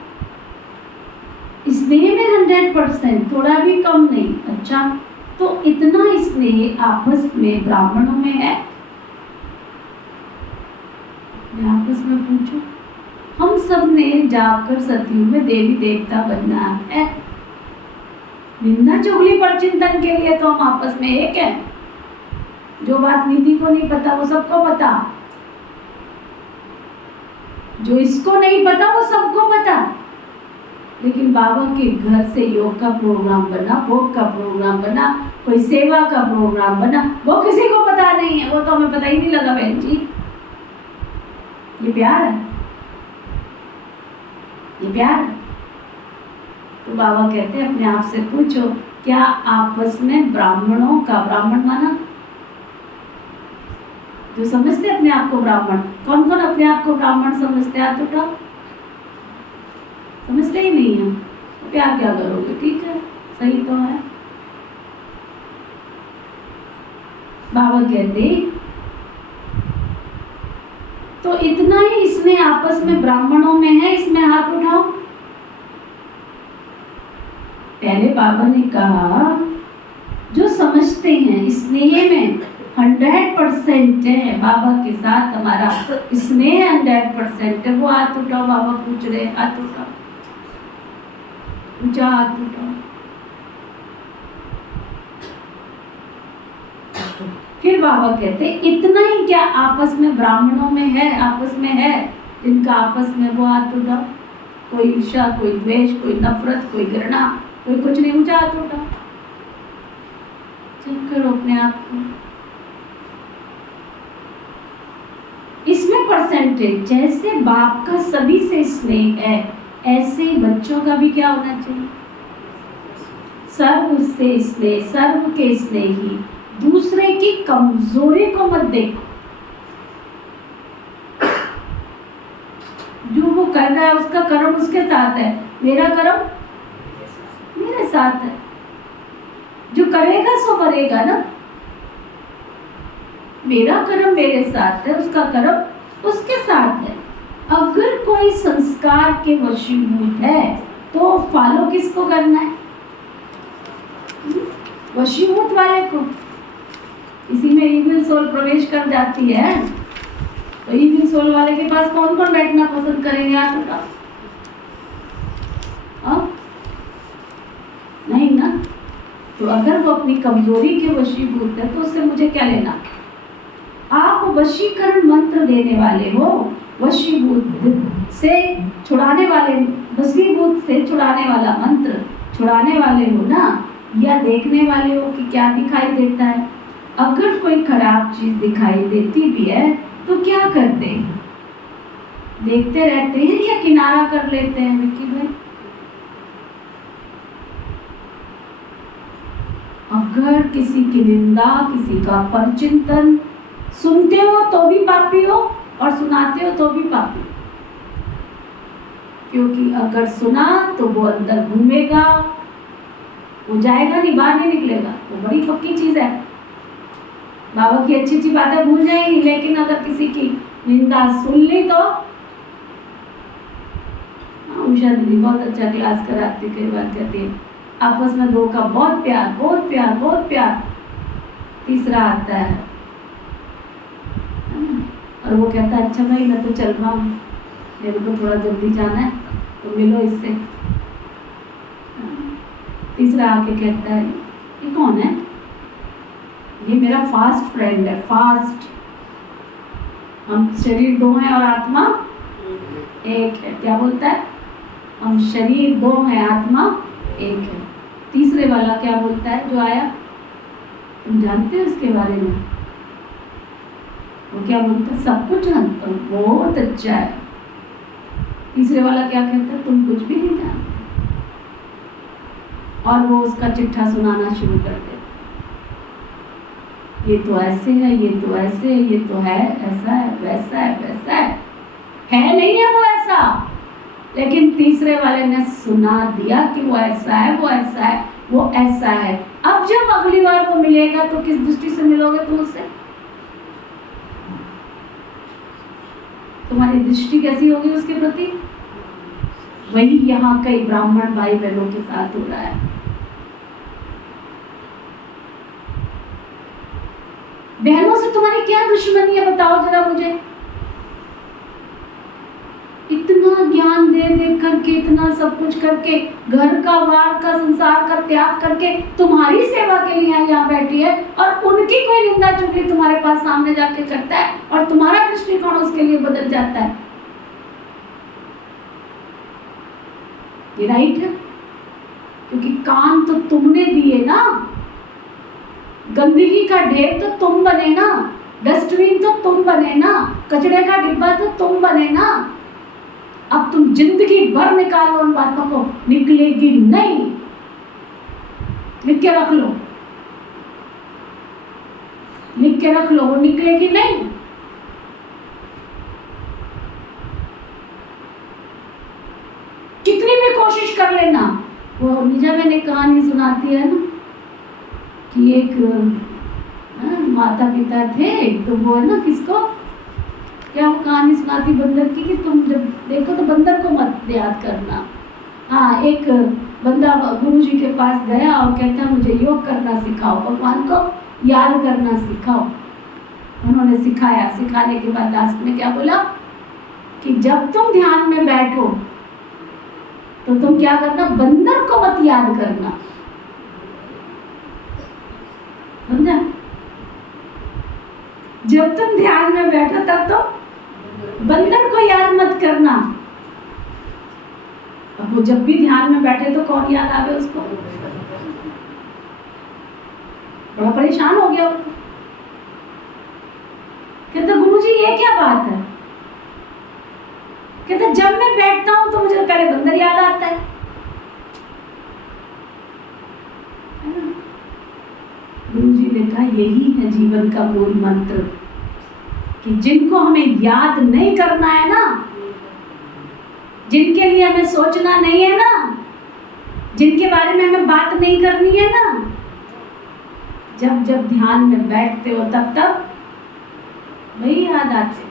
स्नेह में 100%, थोड़ा भी कम नहीं। अच्छा, तो इतना स्नेह आपस में ब्राह्मणों में है? आपस में पूछो। हम सब ने जाकर सतयुग में देवी देवता बनना है। निंदा चुगली पर चिंतन के लिए तो हम आपस में एक हैं। जो बात निधि को नहीं पता वो सबको पता। जो इसको नहीं पता वो सबको पता। लेकिन बाबा के घर से योग का प्रोग्राम बना, भोग का प्रोग्राम बना, कोई सेवा का प्रोग्राम बना, वो किसी को पता नहीं है। वो तो हमें पता ही नहीं लगा बहन जी। ये प्यार है, ये प्यार है। तो बाबा कहते हैं अपने आप से पूछो, क्या आपस में ब्राह्मणों का, ब्राह्मण माना जो समझते अपने आप को ब्राह्मण, कौन कौन अपने आप को ब्राह्मण समझते? हाथ उठाओ। समझते ही नहीं है तो प्यार क्या करोगे? ठीक है, सही तो है। बाबा कहते तो इतना ही इसमें आपस में ब्राह्मणों में है, इसमें हाथ उठाओ। पहले बाबा ने कहा जो समझते हैं स्नेह में 100% है, बाबा के साथ हमारा स्नेह 100% है, वो हाथ उठाओ। बाबा पूछ रहे, हाथ उठाओ, ऊंचा हाथ उठाओ। फिर बाबा कहते इतना ही क्या आपस में ब्राह्मणों में है, आपस में है जिनका आपस में, वो हाथ उठाओ। कोई ईर्ष्या, कोई द्वेष, कोई नफरत, कोई घृणा, कोई कुछ नहीं, ऊंचा हाथ उठाओ। चेक करो अपने आप को। इसमें परसेंटेज, जैसे बाप का सभी से स्नेह है, ऐसे ही बच्चों का भी क्या होना चाहिए? सर्व से स्नेह, सर्व के स्नेही। दूसरे की कमजोरी को मत देखो। जो वो कर रहा है उसका कर्म उसके साथ है, मेरा कर्म मेरे साथ है। जो करेगा सो मरेगा ना। मेरा कर्म मेरे साथ है, उसका कर्म उसके साथ है। अगर कोई संस्कार के वशीभूत है तो फॉलो किसको करना है? वशीभूत वाले को। इसी में इविल सोल प्रवेश कर जाती है तो इविल सोल वाले के पास कौन कौन बैठना पसंद करेंगे? आप बताओ। नहीं ना। तो अगर वो अपनी कमजोरी के वशीभूत है तो उससे मुझे क्या लेना? आप वशीकरण मंत्र देने वाले हो, वशीभूत से छुड़ाने वाले, वशीभूत से छुड़ाने वाला मंत्र छुड़ाने वाले हो ना, या देखने वाले हो कि क्या दिखाई देता है। अगर कोई खराब चीज दिखाई देती भी है तो क्या करते हैं? देखते रहते हैं या किनारा कर लेते हैं? विक्की भाई, अगर किसी की निंदा, किसी का परचिंतन सुनते हो तो भी पापी हो और सुनाते हो तो भी पापी। क्योंकि अगर सुना तो वो अंदर घूमेगा, वो जाएगा नहीं, बाहर नहीं निकलेगा। वो बड़ी पक्की चीज है। बाबा की अच्छी अच्छी बातें भूल जाएंगी, लेकिन अगर किसी की निंदा सुन ली तो। उषा दीदी बहुत अच्छा क्लास कराती, कई बार कहती है आपस में दो का बहुत प्यार, बहुत प्यार, बहुत प्यार, तीसरा आता है और वो कहता है अच्छा भाई मैं तो चल रहा हूँ, मेरे को थोड़ा जल्दी जाना है तो मिलो इससे। तीसरा आके कहता है ये कौन है? ये मेरा फास्ट फ्रेंड है। फास्ट, हम शरीर दो हैं और आत्मा एक है। क्या बोलता है? हम शरीर दो हैं, आत्मा एक है। तीसरे वाला क्या बोलता है जो आया? तुम जानते हो इसके बारे में? वो क्या बोलता है? सब कुछ जानता हूँ, बहुत अच्छा है। तीसरे वाला क्या कहता है? तुम कुछ भी नहीं जानते। और वो उसका चिट्ठा सुनाना शुरू कर देता, ये तो ऐसे है, ये तो ऐसे है, ये तो है ऐसा है, वैसा है, वैसा है नहीं है वो ऐसा। लेकिन तीसरे वाले ने सुना दिया कि वो ऐसा है, वो ऐसा है, वो ऐसा है। अब जब अगली बार वो मिलेगा तो किस दृष्टि से मिलोगे तुम उससे? तुम्हारी दृष्टि कैसी होगी उसके प्रति? वही यहाँ कई ब्राह्मण भाई बहनों के साथ हो रहा है। बहनों से तुम्हारी क्या दुश्मनी है बताओ जरा मुझे। इतना ज्ञान दे दे करके, इतना सब कुछ करके, घर का, बार का, संसार का त्याग करके तुम्हारी सेवा के लिए यहाँ बैठी है और उनकी कोई निंदा चुगली तुम्हारे पास सामने जाके करता है और तुम्हारा दृष्टिकोण उसके लिए बदल जाता है। ये राइट है, क्योंकि कान तो तुमने दिए ना, गंदगी का ढेर तो तुम बने ना, डस्टबिन तो तुम बने ना, कचड़े का डिब्बा तो तुम बने ना। अब तुम जिंदगी भर निकालो उन बातों को, निकलेगी नहीं। लिख के रख लो, लिख के रख लो, वो निकलेगी नहीं। कितनी भी कोशिश कर लेना। वो निजा मैंने कहानी सुनाती है ना कि एक माता पिता थे, तो वो है ना किसको क्या वो कहानी सुनाती बंदर की कि तुम जब देखो तो बंदर को मत याद करना। हाँ, एक बंदा गुरु जी के पास गया और कहता मुझे योग करना सिखाओ, भगवान को याद करना सिखाओ। उन्होंने सिखाया। सिखाने के बाद दास ने क्या बोला कि जब तुम ध्यान में बैठो तो तुम क्या करना, बंदर को मत याद करना। समझा? जब तुम ध्यान में बैठो तब तो बंदर को याद मत करना। अब वो जब भी ध्यान में बैठे तो कौन याद आवे उसको? बड़ा परेशान हो गया वो। कहता गुरुजी ये क्या बात है? कहता जब मैं बैठता हूं तो मुझे पहले बंदर याद आता है। गुरुजी ने कहा यही है जीवन का मूल मंत्र, कि जिनको हमें याद नहीं करना है ना, जिनके लिए हमें सोचना नहीं है ना, जिनके बारे में हमें बात नहीं करनी है ना, जब जब ध्यान में बैठते हो तब तब वही याद आते।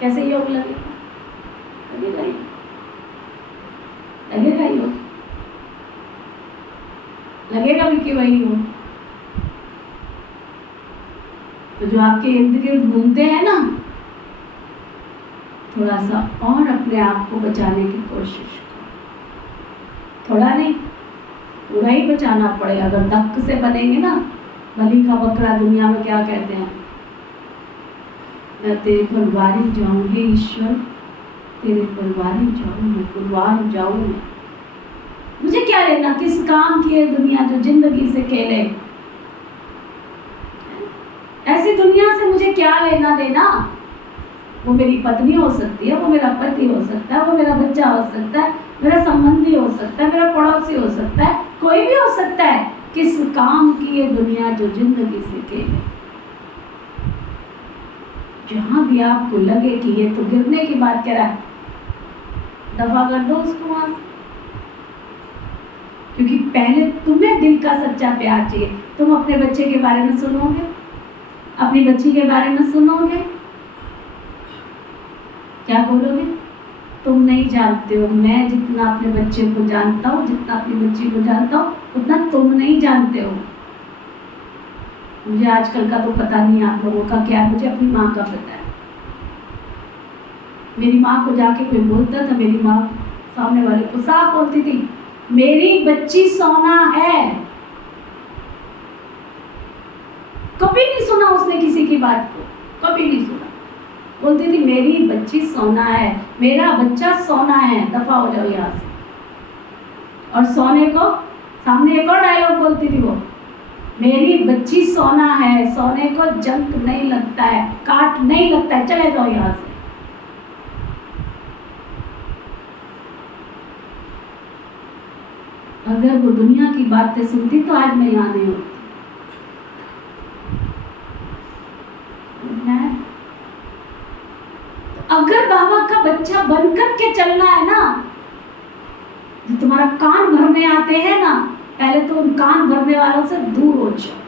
कैसे योग लगेगा? लगेगा ही, लगेगा ही हो, लगेगा भी कि वही हो। तो जो आपके इर्द गिर्द घूमते हैं ना, थोड़ा सा और अपने आप को बचाने की कोशिश करो। थोड़ा नहीं, पूरा ही बचाना पड़ेगा। अगर धक्क से बनेंगे ना, बलि का बकरा दुनिया में क्या कहते हैं, मैं तेरे परवारी जाऊंगी ईश्वर, तेरे परवारी जाऊँ मैं, कुर्बान जाऊँ मैं। मुझे क्या लेना किस काम की है दुनिया जो जिंदगी से खेले। ऐसी दुनिया से मुझे क्या लेना देना। वो मेरी पत्नी हो सकती है, वो मेरा पति हो सकता है, वो मेरा बच्चा हो सकता है, मेरा संबंधी हो सकता है, मेरा पड़ोसी हो सकता है, कोई भी हो सकता है। किस काम की ये दुनिया जो जिंदगी से खेले। जहां भी आपको लगे कि ये तो गिरने की बात कह रहा है, दफा कर दो उसको वहां से। क्योंकि पहले तुम्हें दिल का सच्चा प्यार चाहिए। तुम अपने बच्चे के बारे में सुनोगे, अपनी बच्ची के बारे में सुनोगे, क्या बोलोगे? तुम नहीं जानते हो। मैं जितना अपने बच्चे को जानता हूँ, जितना अपनी बच्ची को जानता हूँ, उतना तुम नहीं जानते हो। मुझे आजकल का तो पता नहीं आप लोगों का क्या है, मुझे अपनी माँ का पता है। मेरी माँ को जाके कोई बोलता था, मेरी माँ सामने वाले को साफ बोलती थी, मेरी बच्ची सोना है। कभी नहीं सुना उसने किसी की बात को, कभी नहीं सुना। बोलती थी मेरी बच्ची सोना है, मेरा बच्चा सोना है, दफा हो जाओ यहाँ से। और सोने को सामने एक और डायलॉग बोलती थी वो, मेरी बच्ची सोना है, सोने को जंग नहीं लगता है, काट नहीं लगता है, चले जाओ यहाँ से। अगर वो दुनिया की बातें सुनती तो आज मैं यहाँ नहीं होती। अगर बाबा का बच्चा बनकर के चलना है ना, जो तुम्हारा कान भरने आते हैं ना, पहले तो उन कान भरने वालों से दूर हो जाओ,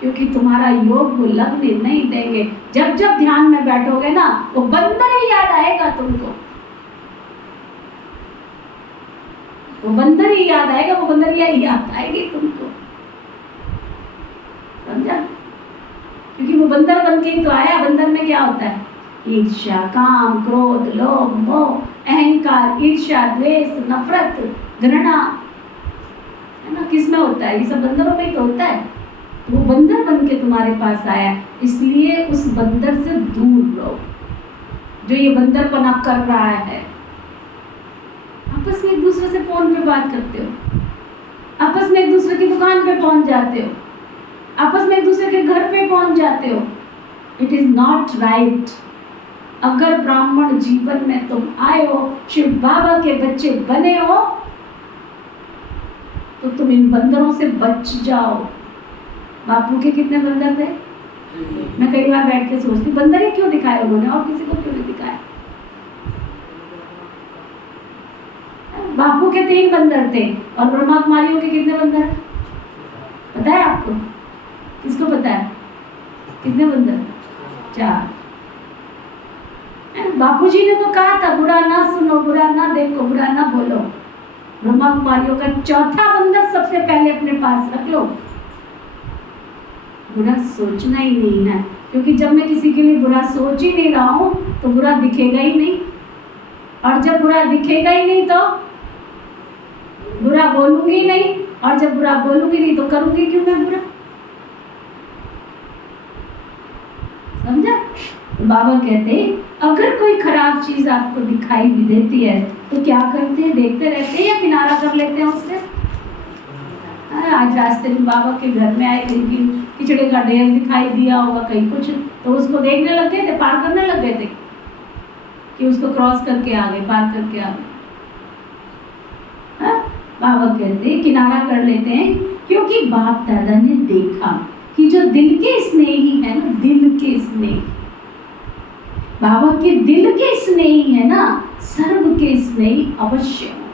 क्योंकि तुम्हारा योग वो लगने नहीं देंगे। जब जब ध्यान में बैठोगे ना, वो बंदर ही याद आएगा तुमको, वो बंदर ही याद आएगा, वो बंदर ही याद आएगी तुमको। समझा? क्योंकि वो बंदर बन के ही तो आया। बंदर में क्या होता है? ईर्ष्या, काम, क्रोध, लोभ, मोह, अहंकार, ईर्ष्या, द्वेष, नफरत, घृणा, है ना? किस में होता है? ये सब बंदरों में ही तो होता है। तो वो बंदर बन के तुम्हारे पास आया, इसलिए उस बंदर से दूर रहो जो ये बंदरपना कर रहा है। आप आपस में एक दूसरे से फोन पे बात करते हो, आपस में एक दूसरे की दुकान पे पहुंच जाते हो, आपस में एक दूसरे के घर पे पहुंच जाते हो। It is not right. अगर ब्राह्मण जीवन में तुम आए हो, शिव बाबा के बच्चे बने हो, तो तुम इन बंदरों से बच जाओ। बापू के कितने बंदर थे? मैं कई बार बैठ के सोचती, बंदर ही क्यों दिखाए उन्होंने, और किसी को क्यों नहीं दिखाया? बापू के 3 बंदर थे, और ब्रह्मा कुमारियों के कितने बंदर? पता है आपको? किसको पता है कितने बंदर? 4। बापूजी ने तो कहा था, बुरा ना सुनो, बुरा ना देखो, बुरा ना बोलो। ब्रह्मा कुमारियों का 4था बंदर सबसे पहले अपने पास रख लो। बुरा सोचना ही नहीं है, क्योंकि जब मैं किसी के लिए बुरा सोच ही नहीं रहा हूं तो बुरा दिखेगा ही नहीं, और जब बुरा दिखेगा ही नहीं तो बुरा बोलूंगी नहीं, और जब बुरा बोलूंगी नहीं तो करूंगी क्यों मैं बुरा? समझा? बाबा कहते अगर कोई खराब चीज आपको दिखाई भी देती है तो क्या करते हैं? देखते रहते हैं या किनारा कर लेते हैं उससे? आज रास्ते में बाबा के घर में आए, कहीं किचड़े का ढेर दिखाई दिया होगा, कहीं कुछ, तो उसको देखने लग गए थे, पार करने लग गए थे कि उसको क्रॉस करके आ गए, पार करके आ गए। बाबा कहते किनारा कर लेते हैं, क्योंकि बाप दादा ने देखा कि जो दिल के स्नेही है ना, दिल के स्नेही, बाबा के दिल के स्नेही है ना, सर्व के स्नेही अवश्य होंगे।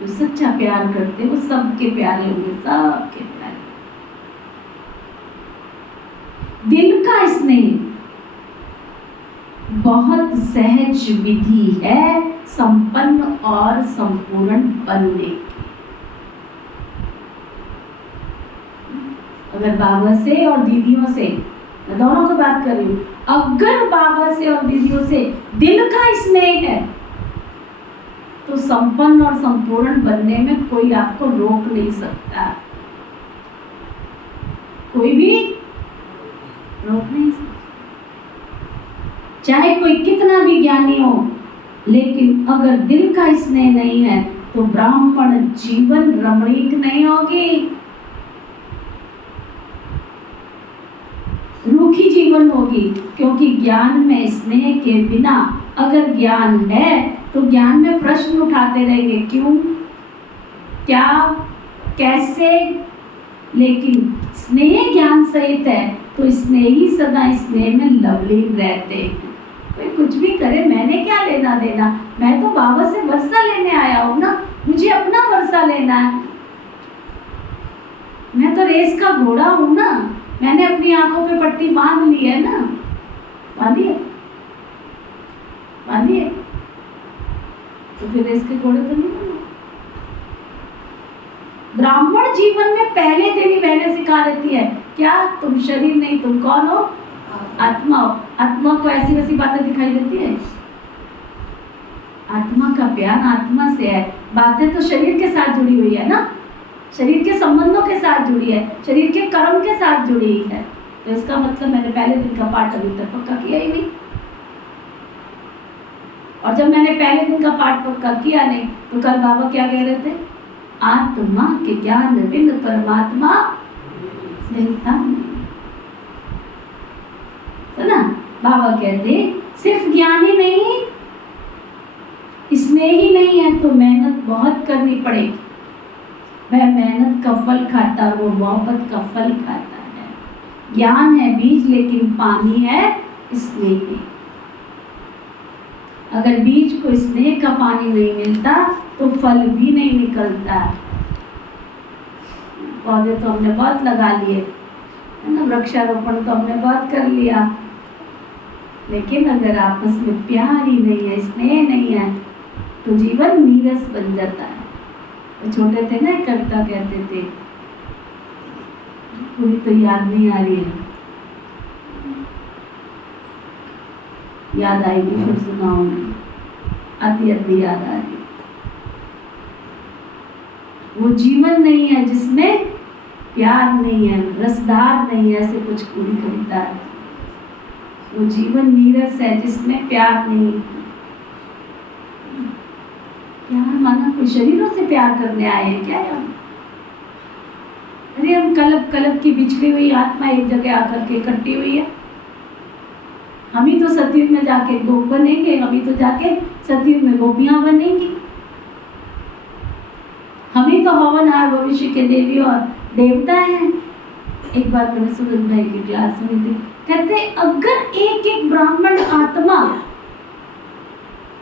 जो सच्चा प्यार करते वो सबके प्यारे होंगे, सबके प्यारे। दिल का स्नेह बहुत सहज विधि है संपन्न और संपूर्ण बनने की। अगर बाबा से और दीदियों से, मैं दोनों की बात कर रही हूँ, अगर बाबा से और दीदियों से दिल का स्नेह है तो संपन्न और संपूर्ण बनने में कोई आपको रोक नहीं सकता, कोई भी रोक नहीं सकता। चाहे कोई कितना भी ज्ञानी हो, लेकिन अगर दिल का स्नेह नहीं है तो ब्राह्मण जीवन रमणीक नहीं होगी, रूखी जीवन होगी। क्योंकि ज्ञान में स्नेह के बिना अगर ज्ञान है तो ज्ञान में प्रश्न उठाते रहेंगे, क्यों, क्या, कैसे। लेकिन स्नेह ज्ञान सहित है तो स्नेह ही सदा स्नेह में लवलीन रहते हैं। कोई कुछ भी करे, मैंने क्या लेना देना, मैं तो बाबा से वर्षा लेने आया हूँ ना, मुझे अपना वर्षा लेना है। मैं तो रेस का घोड़ा हूँ ना, मैंने अपनी आंखों पे पट्टी बांध ली है ना, बांधिए बांधिए, तो फिर रेस के घोड़े तो नहीं बनना। ब्राह्मण जीवन में पहले दिन ही बहनें सिखा देती है, क्या तुम शरीर नहीं, तुम कौन हो? आत्मा हो। आत्मा को ऐसी वैसी बातें दिखाई देती है? आत्मा का प्यार आत्मा से है, बातें तो शरीर के साथ जुड़ी हुई है ना, शरीर के संबंधों के साथ जुड़ी है, शरीर के कर्म के साथ जुड़ी है। तो इसका मतलब मैंने पहले दिन का पाठ अभी तक पक्का किया ही नहीं, और जब मैंने पहले दिन का पाठ पक्का किया नहीं तो कल बाबा क्या कह रहे थे? आत्मा के ज्ञान बिन परमात्मा मिलता नहीं। तो ना बाबा कहते सिर्फ ज्ञान ही नहीं, स्नेह ही नहीं है तो मेहनत बहुत करनी पड़ेगी। वह मेहनत का फल खाता, वो मोहब्बत का फल खाता है। ज्ञान है बीज लेकिन पानी है स्नेह। अगर बीज को स्नेह का पानी नहीं मिलता तो फल भी नहीं निकलता। पौधे तो हमने बहुत लगा लिए है ना, वृक्षारोपण तो हमने बहुत कर लिया, लेकिन अगर आपस में प्यार ही नहीं है, स्नेह नहीं है, तो जीवन नीरस बन जाता है। तो छोटे थे ना, कविता कहते थे, पूरी तो याद नहीं आ रही है, याद आएगी फिर सुनाऊंगी, आती आती याद आ रही। वो जीवन नहीं है जिसमें प्यार नहीं है, रसधार नहीं है, ऐसे कुछ पूरी कविता है। वो जीवन नीरस है जिसमें प्यार नहीं। माना कोई शरीरों से प्यार करने आए हैं क्या हम? अरे हम कलप कलप की बिछड़ी हुई आत्मा एक जगह आकर के इकट्ठी हुई है। हम ही तो सतयुग में जाके गोप बनेंगे, हम ही तो जाके सतयुग में गोपियां बनेंगी। हम ही तो हवनहार भविष्य के देवी और देवता हैं। एक बार मैंने सूरज भाई की क्लास में दी, कहते अगर एक एक ब्राह्मण आत्मा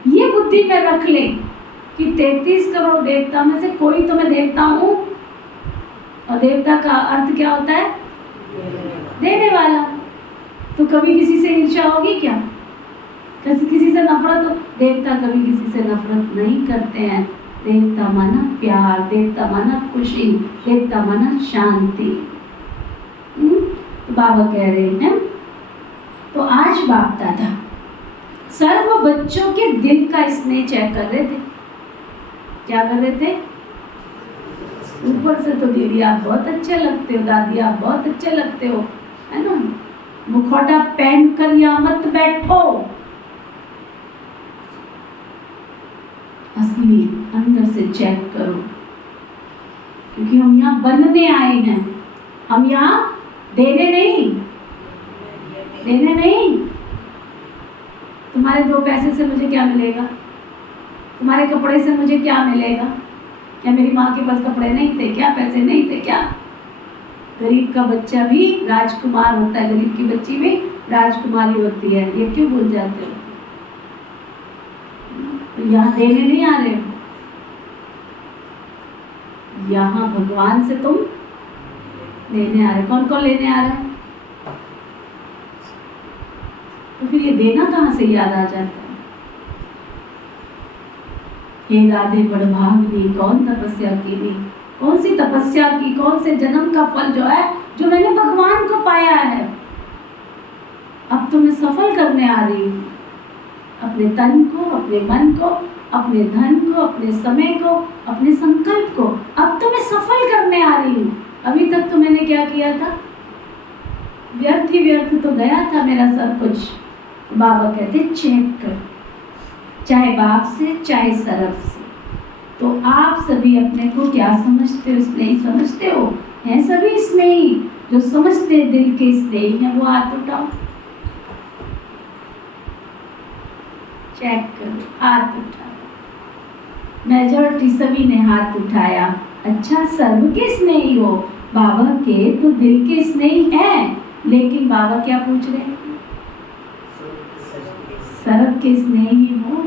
ये बुद्धि में रख ले कि 33 करोड़ देवता में से कोई तो मैं देवता हूं, और देवता का अर्थ क्या होता है? देने वाला। तो कभी किसी से ईर्ष्या होगी क्या? किसी से नफरत हो? देवता कभी किसी से नफरत नहीं करते हैं। देवता माना प्यार, देवता माना खुशी, देवता माना शांति। तो बाबा कह रहे हैं, तो आज बाप दादा सर्व बच्चों के दिल का स्नेह चेक कर रहे थे। क्या कर रहे थे? ऊपर से तो दीदी आप बहुत अच्छे लगते हो, दादी आप बहुत अच्छे लगते हो, है ना, मुखौटा पहन कर यहाँ मत बैठो। असली अंदर से चेक करो, क्योंकि हम यहाँ बनने आए हैं, हम यहाँ देने नहीं। तुम्हारे 2 पैसे से मुझे क्या मिलेगा? तुम्हारे कपड़े से मुझे क्या मिलेगा? क्या मेरी माँ के पास कपड़े नहीं थे क्या? पैसे नहीं थे क्या? गरीब का बच्चा भी राजकुमार होता है, गरीब की बच्ची भी राजकुमारी होती है। ये क्यों भूल जाते हो? यहाँ देने नहीं आ रहे हो, यहाँ भगवान से तुम लेने आ रहे। कौन कौन लेने आ रहा है? तो फिर ये देना कहाँ से याद आ जाता है? हे राधे बड़भागिनी, कौन तपस्या की नहीं, कौन सी तपस्या की, कौन से जन्म का फल जो है, जो मैंने भगवान को पाया है, अब तो मैं सफल करने आ रही हूँ। अपने तन को, अपने मन को, अपने धन को, अपने समय को, अपने संकल्प को अब तो मैं सफल करने आ रही हूँ। अभी तक तो मैंने क्या किया था? व्यर्थ ही व्यर्थ तो गया था मेरा सब कुछ। बाबा कहते चेक कर, चाहे बाप से चाहे सरफ से। तो आप सभी अपने को क्या समझते हो? स्नेही समझते हो? हैं सभी स्नेही? जो समझते दिल के स्नेही हैं वो हाथ उठाओ। चेक करो, हाथ उठाओ। मेजॉरिटी सभी ने हाथ उठाया। अच्छा, सर्व के स्नेही हो, बाबा के तो दिल के स्नेही हैं, लेकिन बाबा क्या पूछ रहे हैं? सर्व के स्नेही हो।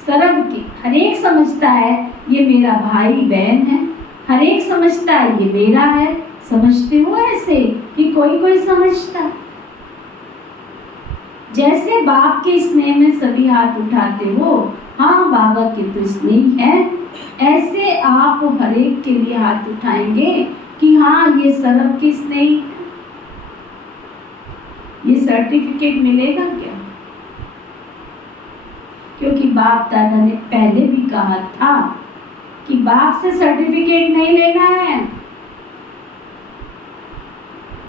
सर्व के, हर एक समझता है ये मेरा भाई बहन है, हर एक समझता है ये मेरा है। समझते हो ऐसे कि कोई कोई समझता है? जैसे बाप के स्नेह में सभी हाथ उठाते हो, हाँ बाबा के तो स्नेह है, ऐसे आप हर एक के लिए हाथ उठाएंगे कि हाँ ये सर्व के स्नेह। ये सर्टिफिकेट मिलेगा क्या? क्योंकि बाप दादा ने पहले भी कहा था कि बाप से सर्टिफिकेट नहीं लेना है,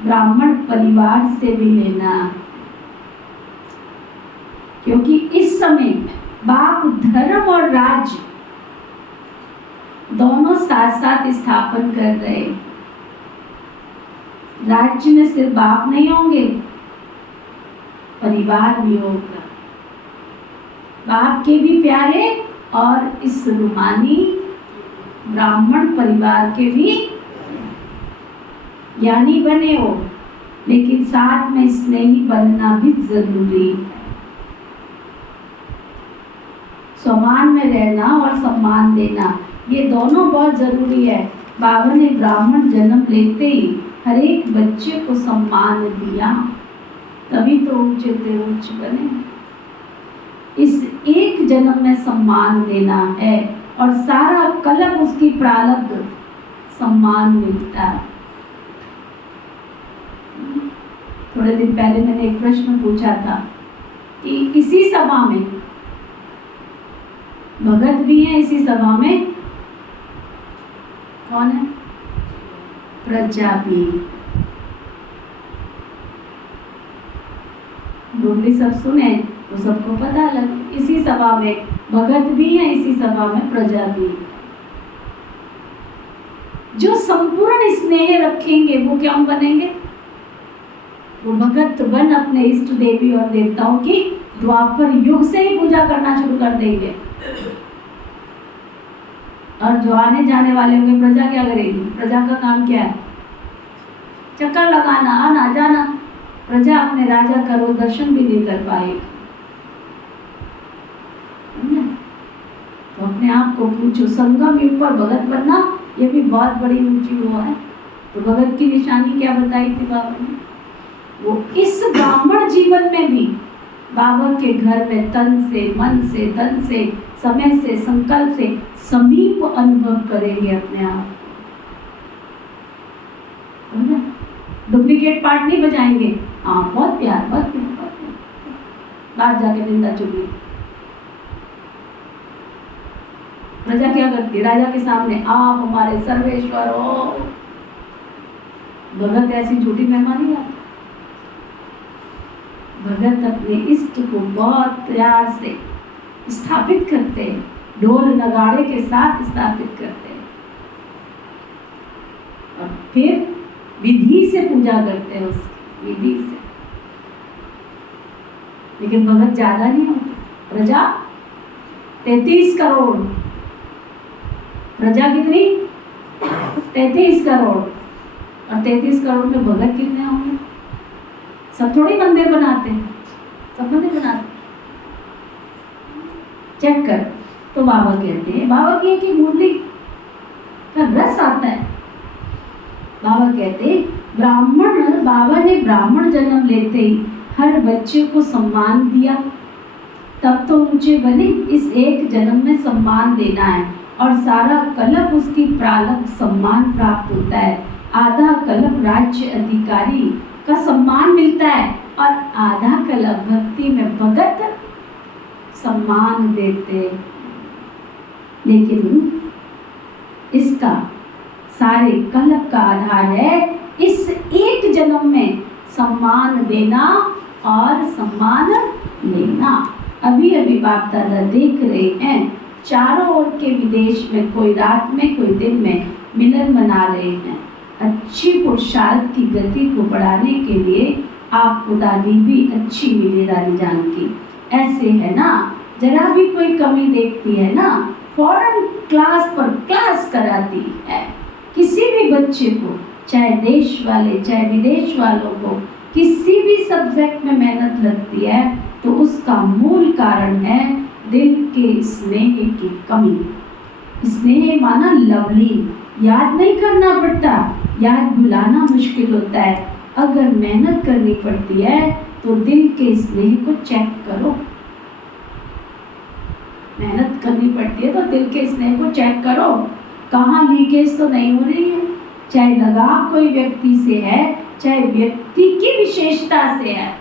ब्राह्मण परिवार से भी लेना। क्योंकि इस समय बाप धर्म और राज्य दोनों साथ साथ स्थापन कर रहे। राज्य में सिर्फ बाप नहीं होंगे, परिवार भी होगा। बाप के भी प्यारे और इस रूहानी ब्राह्मण परिवार के भी ज्ञानी बने हो, लेकिन साथ में स्नेही बनना भी जरूरी है। सम्मान में रहना और सम्मान देना, ये दोनों बहुत जरूरी है। बाबा ने ब्राह्मण जन्म लेते ही हर एक बच्चे को सम्मान दिया, तभी तो ऊंचे से ऊंच बने। इस एक जन्म में सम्मान देना है और सारा कलम उसकी प्रारब्ध सम्मान मिलता है। थोड़े दिन पहले मैंने एक प्रश्न पूछा था कि इसी सभा में भगत भी हैं, इसी सभा में कौन है? प्रजा भी। डोगरी सब सुने तो सबको पता लगे। इसी सभा में भगत भी है इसी सभा में, प्रजा भी। जो संपूर्ण स्नेह रखेंगे वो क्या बनेंगे? वो भगत बन अपने इष्ट देवी और देवताओं की द्वापर युग से ही पूजा करना शुरू कर देंगे। और जो आने जाने वाले होंगे, प्रजा क्या करेगी? प्रजा का काम क्या है? चक्कर लगाना, आना जाना। प्रजा अपने राजा का रोज दर्शन भी नहीं कर पाएगी। तो अपने आप को पूछो, संगम युग पर भगत बनना ये भी बहुत बड़ी ऊंची वो है। तो भगत की निशानी क्या बताई थी बाबा ने? वो इस ब्राह्मण जीवन में भी बाबा के घर में तन से, मन से, धन से, समय से, संकल्प से समीप अनुभव करेंगे अपने आप। डुप्लीकेट पार्ट नहीं बजाएंगे। हाँ, बहुत प्यार, बहुत प्यार, बहुत प्यार। बाहर जाके निंदा चुगली। प्रजा क्या करती? राजा के सामने आप हमारे सर्वेश्वर हो। भगत ऐसी झूठी मेहमानी आती। भगत अपने इष्ट को बहुत प्यार से स्थापित करते हैं, ढोल नगाड़े के साथ स्थापित करते हैं और फिर विधि से पूजा करते हैं, उसकी विधि से। लेकिन भगत ज्यादा नहीं होते। प्रजा 33 करोड़। प्रजा कितनी? 33 करोड़। और 33 करोड़ में भगत कितने होंगे? सब थोड़ी मंदिर बनाते हैं, सब मंदिर बनाते। चेक कर। तो बाबा कहते हैं, बाबा की मुरली का रस आता है। बाबा कहते बाबा ने ब्राह्मण जन्म लेते ही हर बच्चे को सम्मान दिया, तब तो ऊंचे बने। इस एक जन्म में सम्मान देना है और सारा कल्प उसकी प्रालब्ध सम्मान प्राप्त होता है। आधा कल्प राज्य अधिकारी का सम्मान मिलता है और आधा कल्प भक्ति में भगत सम्मान देते। लेकिन इसका सारे कल्प का आधार है इस एक जन्म में सम्मान देना और सम्मान लेना। अभी अभी बाप दादा देख रहे हैं, चारों ओर के विदेश में कोई रात में कोई दिन में मिलन मना रहे हैं। अच्छी पुरुषार्थ की गति को बढ़ाने के लिए आपको दादी भी अच्छी मिली रानी जान की। ऐसे है ना, जरा भी कोई कमी देखती है ना, फौरन क्लास पर क्लास कराती है। किसी भी बच्चे को, चाहे देश वाले चाहे विदेश वालों को, किसी भी सब्जेक्ट में मेहनत लगती है तो उसका मूल कारण है दिल के स्नेह की कमी। स्नेह माना लवली, याद नहीं करना पड़ता, याद भुलाना मुश्किल होता है। अगर मेहनत करनी पड़ती है तो दिल के स्नेह को चेक करो। मेहनत करनी पड़ती है तो दिल के स्नेह को चेक करो, कहाँ लीकेज तो नहीं हो रही है। चाहे लगाव कोई व्यक्ति से है, चाहे व्यक्ति की विशेषता से है,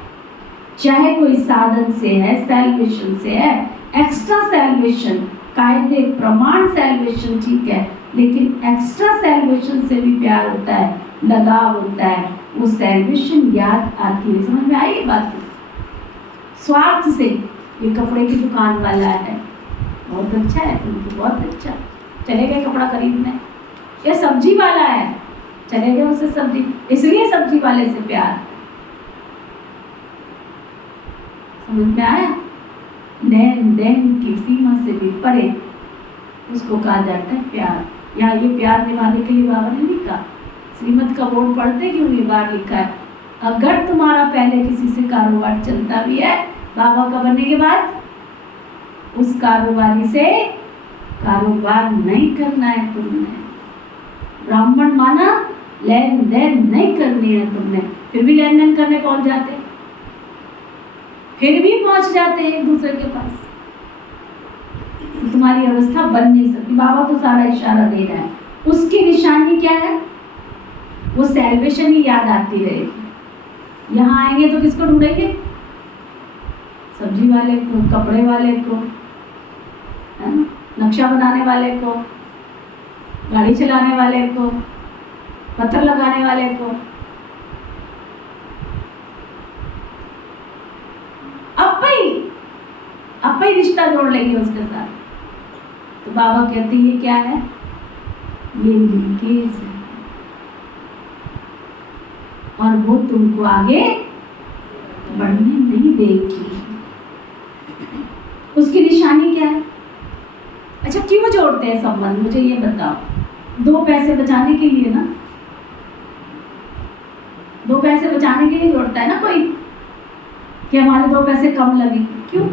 चाहे कोई साधन से है, सैल्वेशन से है, एक्स्ट्रा सैल्वेशन, कायदे प्रमाण सैल्वेशन ठीक है, लेकिन एक्स्ट्रा सैल्वेशन से भी प्यार होता है, लगाव होता है, वो सैल्वेशन याद आती है। समझ में आई ये बात? स्वार्थ से ये कपड़े की दुकान वाला है, बहुत अच्छा है, उनको बहुत अच्छा, चले गए कपड़ा खरीदने। ये सब्जी वाला है, चले गए उसे सब्जी, इसलिए सब्जी वाले से प्यार। समझ में आया? लेन देन की सीमा से भी परे उसको कहा जाता है प्यार। यहाँ ये प्यार निभाने के लिए बाबा ने लिखा, श्रीमत का बोर्ड पढ़ते क्यों नहीं, बाहर लिखा है, अगर तुम्हारा पहले किसी से कारोबार चलता भी है, बाबा का बनने के बाद उस कारोबारी से कारोबार नहीं करना है तुमने। ब्राह्मण माना लेन देन नहीं करनी है तुमने। फिर भी लेन देन करने पहुंच जाते, फिर भी पहुंच जाते एक दूसरे के पास, तो तुम्हारी अवस्था बन नहीं सकती। बाबा तो सारा इशारा दे रहा है, उसकी निशानी क्या है? वो सैल्वेशन ही याद आती रहेगी। यहाँ आएंगे तो किसको ढूंढेंगे? सब्जी वाले को, कपड़े वाले को, है ना, नक्शा बनाने वाले को, गाड़ी चलाने वाले को, पत्थर लगाने वाले को। कोई रिश्ता जोड़ लेंगे उसके साथ। तो बाबा कहते हैं ये क्या है, ये लीकेज है और वो तुमको आगे बढ़ने नहीं देगी। उसकी निशानी क्या है? अच्छा, क्यों जोड़ते हैं संबंध, मुझे ये बताओ। 2 पैसे बचाने के लिए ना, 2 पैसे बचाने के लिए जोड़ता है ना कोई, कि हमारे 2 पैसे कम लगे। क्यों?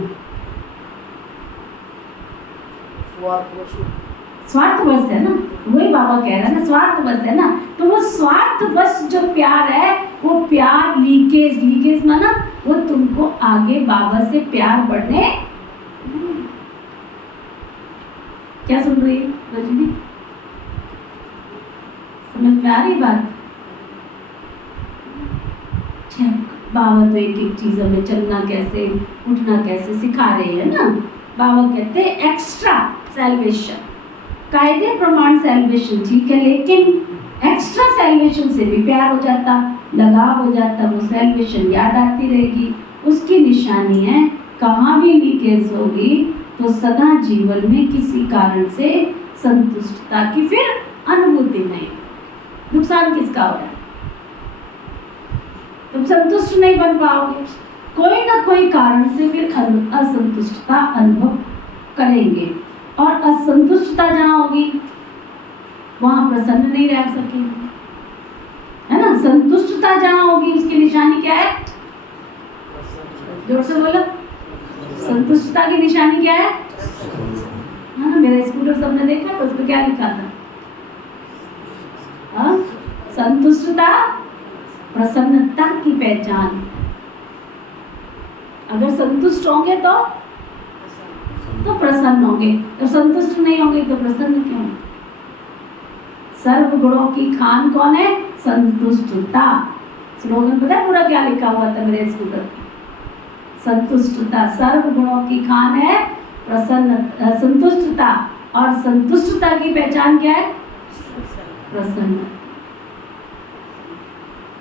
स्वार्थवश है ना, वही बाबा कह रहे हैं ना, स्वार्थवश है ना। तो वो स्वार्थवश जो प्यार है, वो प्यार लीकेज माना वो तुमको आगे बाबा से प्यार बढ़ने। क्या सुन रही है रजनी? समझ में आ रही बात? बाबा तो एक एक चीज हमें चलना कैसे, उठना कैसे सिखा रहे हैं ना। बाबा कहते हैं एक्स्ट्रा सैल्वेशन, कायदे प्रमाण सैल्वेशन ठीक है, लेकिन एक्स्ट्रा सैल्वेशन से भी प्यार हो जाता, लगाव हो जाता, वो सैल्वेशन याद आती रहेगी। उसकी निशानी है कहाँ भी लीकेज होगी तो सदा जीवन में किसी कारण से संतुष्टता की फिर अनुभूति नहीं। नुकसान किसका हो रहा है? तुम संतुष्ट नहीं बन पाओगे, कोई ना कोई कारण से फिर असंतुष्टता अनुभव करेंगे, और असंतुष्टता जहाँ होगी वहाँ प्रसन्न नहीं रह सकेंगे, है ना। संतुष्टता जहाँ होगी उसकी निशानी क्या है? जोर से बोलो, संतुष्टता की निशानी क्या है? हाँ ना, मेरा स्कूटर सबने देखा तो उसमें क्या लिखा था? हाँ, संतुष्टता प्रसन्नता की पहचान। अगर संतुष्ट होंगे तो प्रसन्न होंगे, तो संतुष्ट नहीं होंगे तो प्रसन्न क्यों? सर्व गुणों की खान कौन है? संतुष्टता। स्लोगन पता है पूरा क्या लिखा हुआ था मेरे स्कूटर? संतुष्टता। सर्व गुणों की खान है संतुष्टता, और संतुष्टता की पहचान क्या है? प्रसन्न।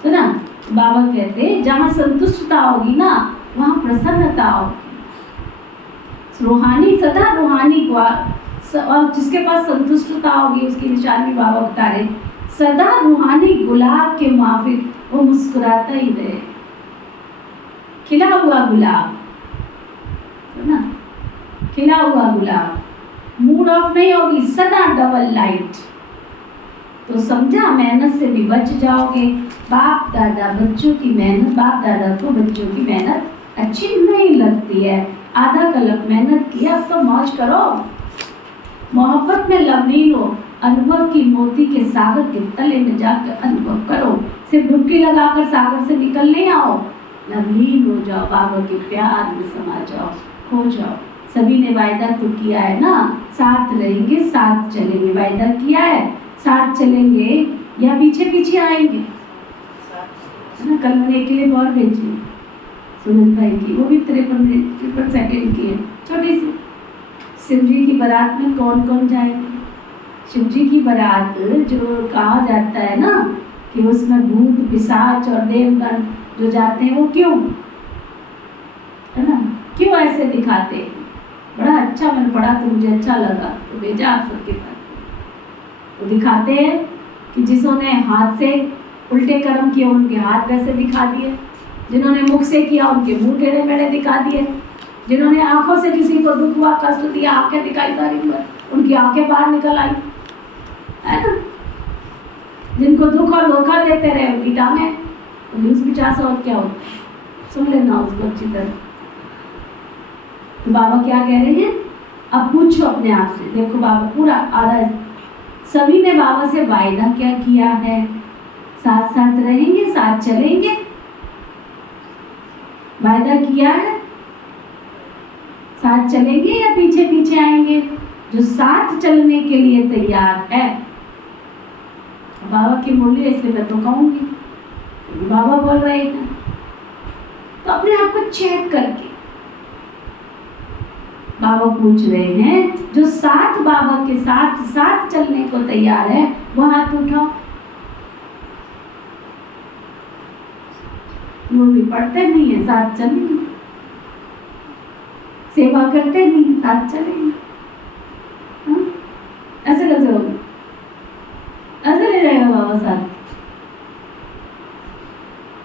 तो ना बाबा कहते जहाँ संतुष्टता होगी ना वहाँ प्रसन्नता होगी। रूहानी सदा रूहानी और जिसके पास संतुष्टता होगी उसकी निशानी बाबा बता रहे, सदा रूहानी गुलाब के माफिक वो मुस्कुराता ही रहे। खिला हुआ गुलाब, है ना, खिला हुआ गुलाब, मूड ऑफ नहीं होगी, सदा डबल लाइट। तो समझा, मेहनत से भी बच जाओगे। बाप दादा बच्चों की मेहनत, बाप दादा को बच्चों की मेहनत अच्छी नहीं लगती है। आधा कलप मेहनत किया, अब तो मौज करो, मोहब्बत में लवलीन हो, अनुभव की मोती के सागर के तले में जाकर अनुभव करो। सिर्फ डुबकी लगाकर सागर से निकल नहीं आओ, लवलीन हो जाओ, बाबा के प्यार में समा जाओ, खो जाओ। सभी ने वायदा तो किया है ना, साथ रहेंगे साथ चलेंगे, वायदा किया है साथ चलेंगे या पीछे पीछे आएंगे, है ना। कल मैंने एक क्लिप और भेजी सुनील भाई की, वो भी 53 सेकंड की है, छोटी सी। शिवजी की बारात में कौन कौन जाएंगे? शिवजी की बारात जो कहा जाता है ना कि उसमें भूत पिशाच और देवगण जो जाते हैं, वो क्यों, है ना, क्यों ऐसे दिखाते हैं? बड़ा अच्छा मैंने पढ़ा तो मुझे अच्छा लगा, तो भेजा आप सबके पास। तो दिखाते हैं कि जिन्होंने हाथ से उल्टे कर्म किए उनके हाथ वैसे दिखा दिए, जिन्होंने मुख से किया उनके मुंह टेढ़े मेढ़े दिखा दिए, जिन्होंने आंखों से किसी को दुख हुआ कष्ट दिया, आंखें दिखाई सारी उनकी आंखें बाहर निकल आई, है ना। जिनको दुख और धोखा देते रहे उनकी टांगे। तो 20-50 और क्या होता है, सुन लेना उसको अच्छी तरह। तो बाबा क्या कह रहे हैं? अब पूछो अपने आप से, देखो बाबा पूरा आधा, सभी ने बाबा से वायदा क्या किया है? साथ साथ रहेंगे, साथ चलेंगे, वायदा किया है। साथ चलेंगे या पीछे पीछे आएंगे? जो साथ चलने के लिए तैयार है, बाबा की मूल्य इसलिए मैं तो कहूंगी, बाबा बोल रहे हैं। तो अपने आप को चेक करके बाबा पूछ रहे हैं, जो साथ बाबा के साथ साथ चलने को तैयार है वो हाथ उठाओ। वो भी पढ़ते नहीं है, साथ चलेंगे, सेवा करते नहीं, साथ चलेंगे। हाँ? ऐसे कैसे होगा? ऐसे ले जाएगा बाबा साथ।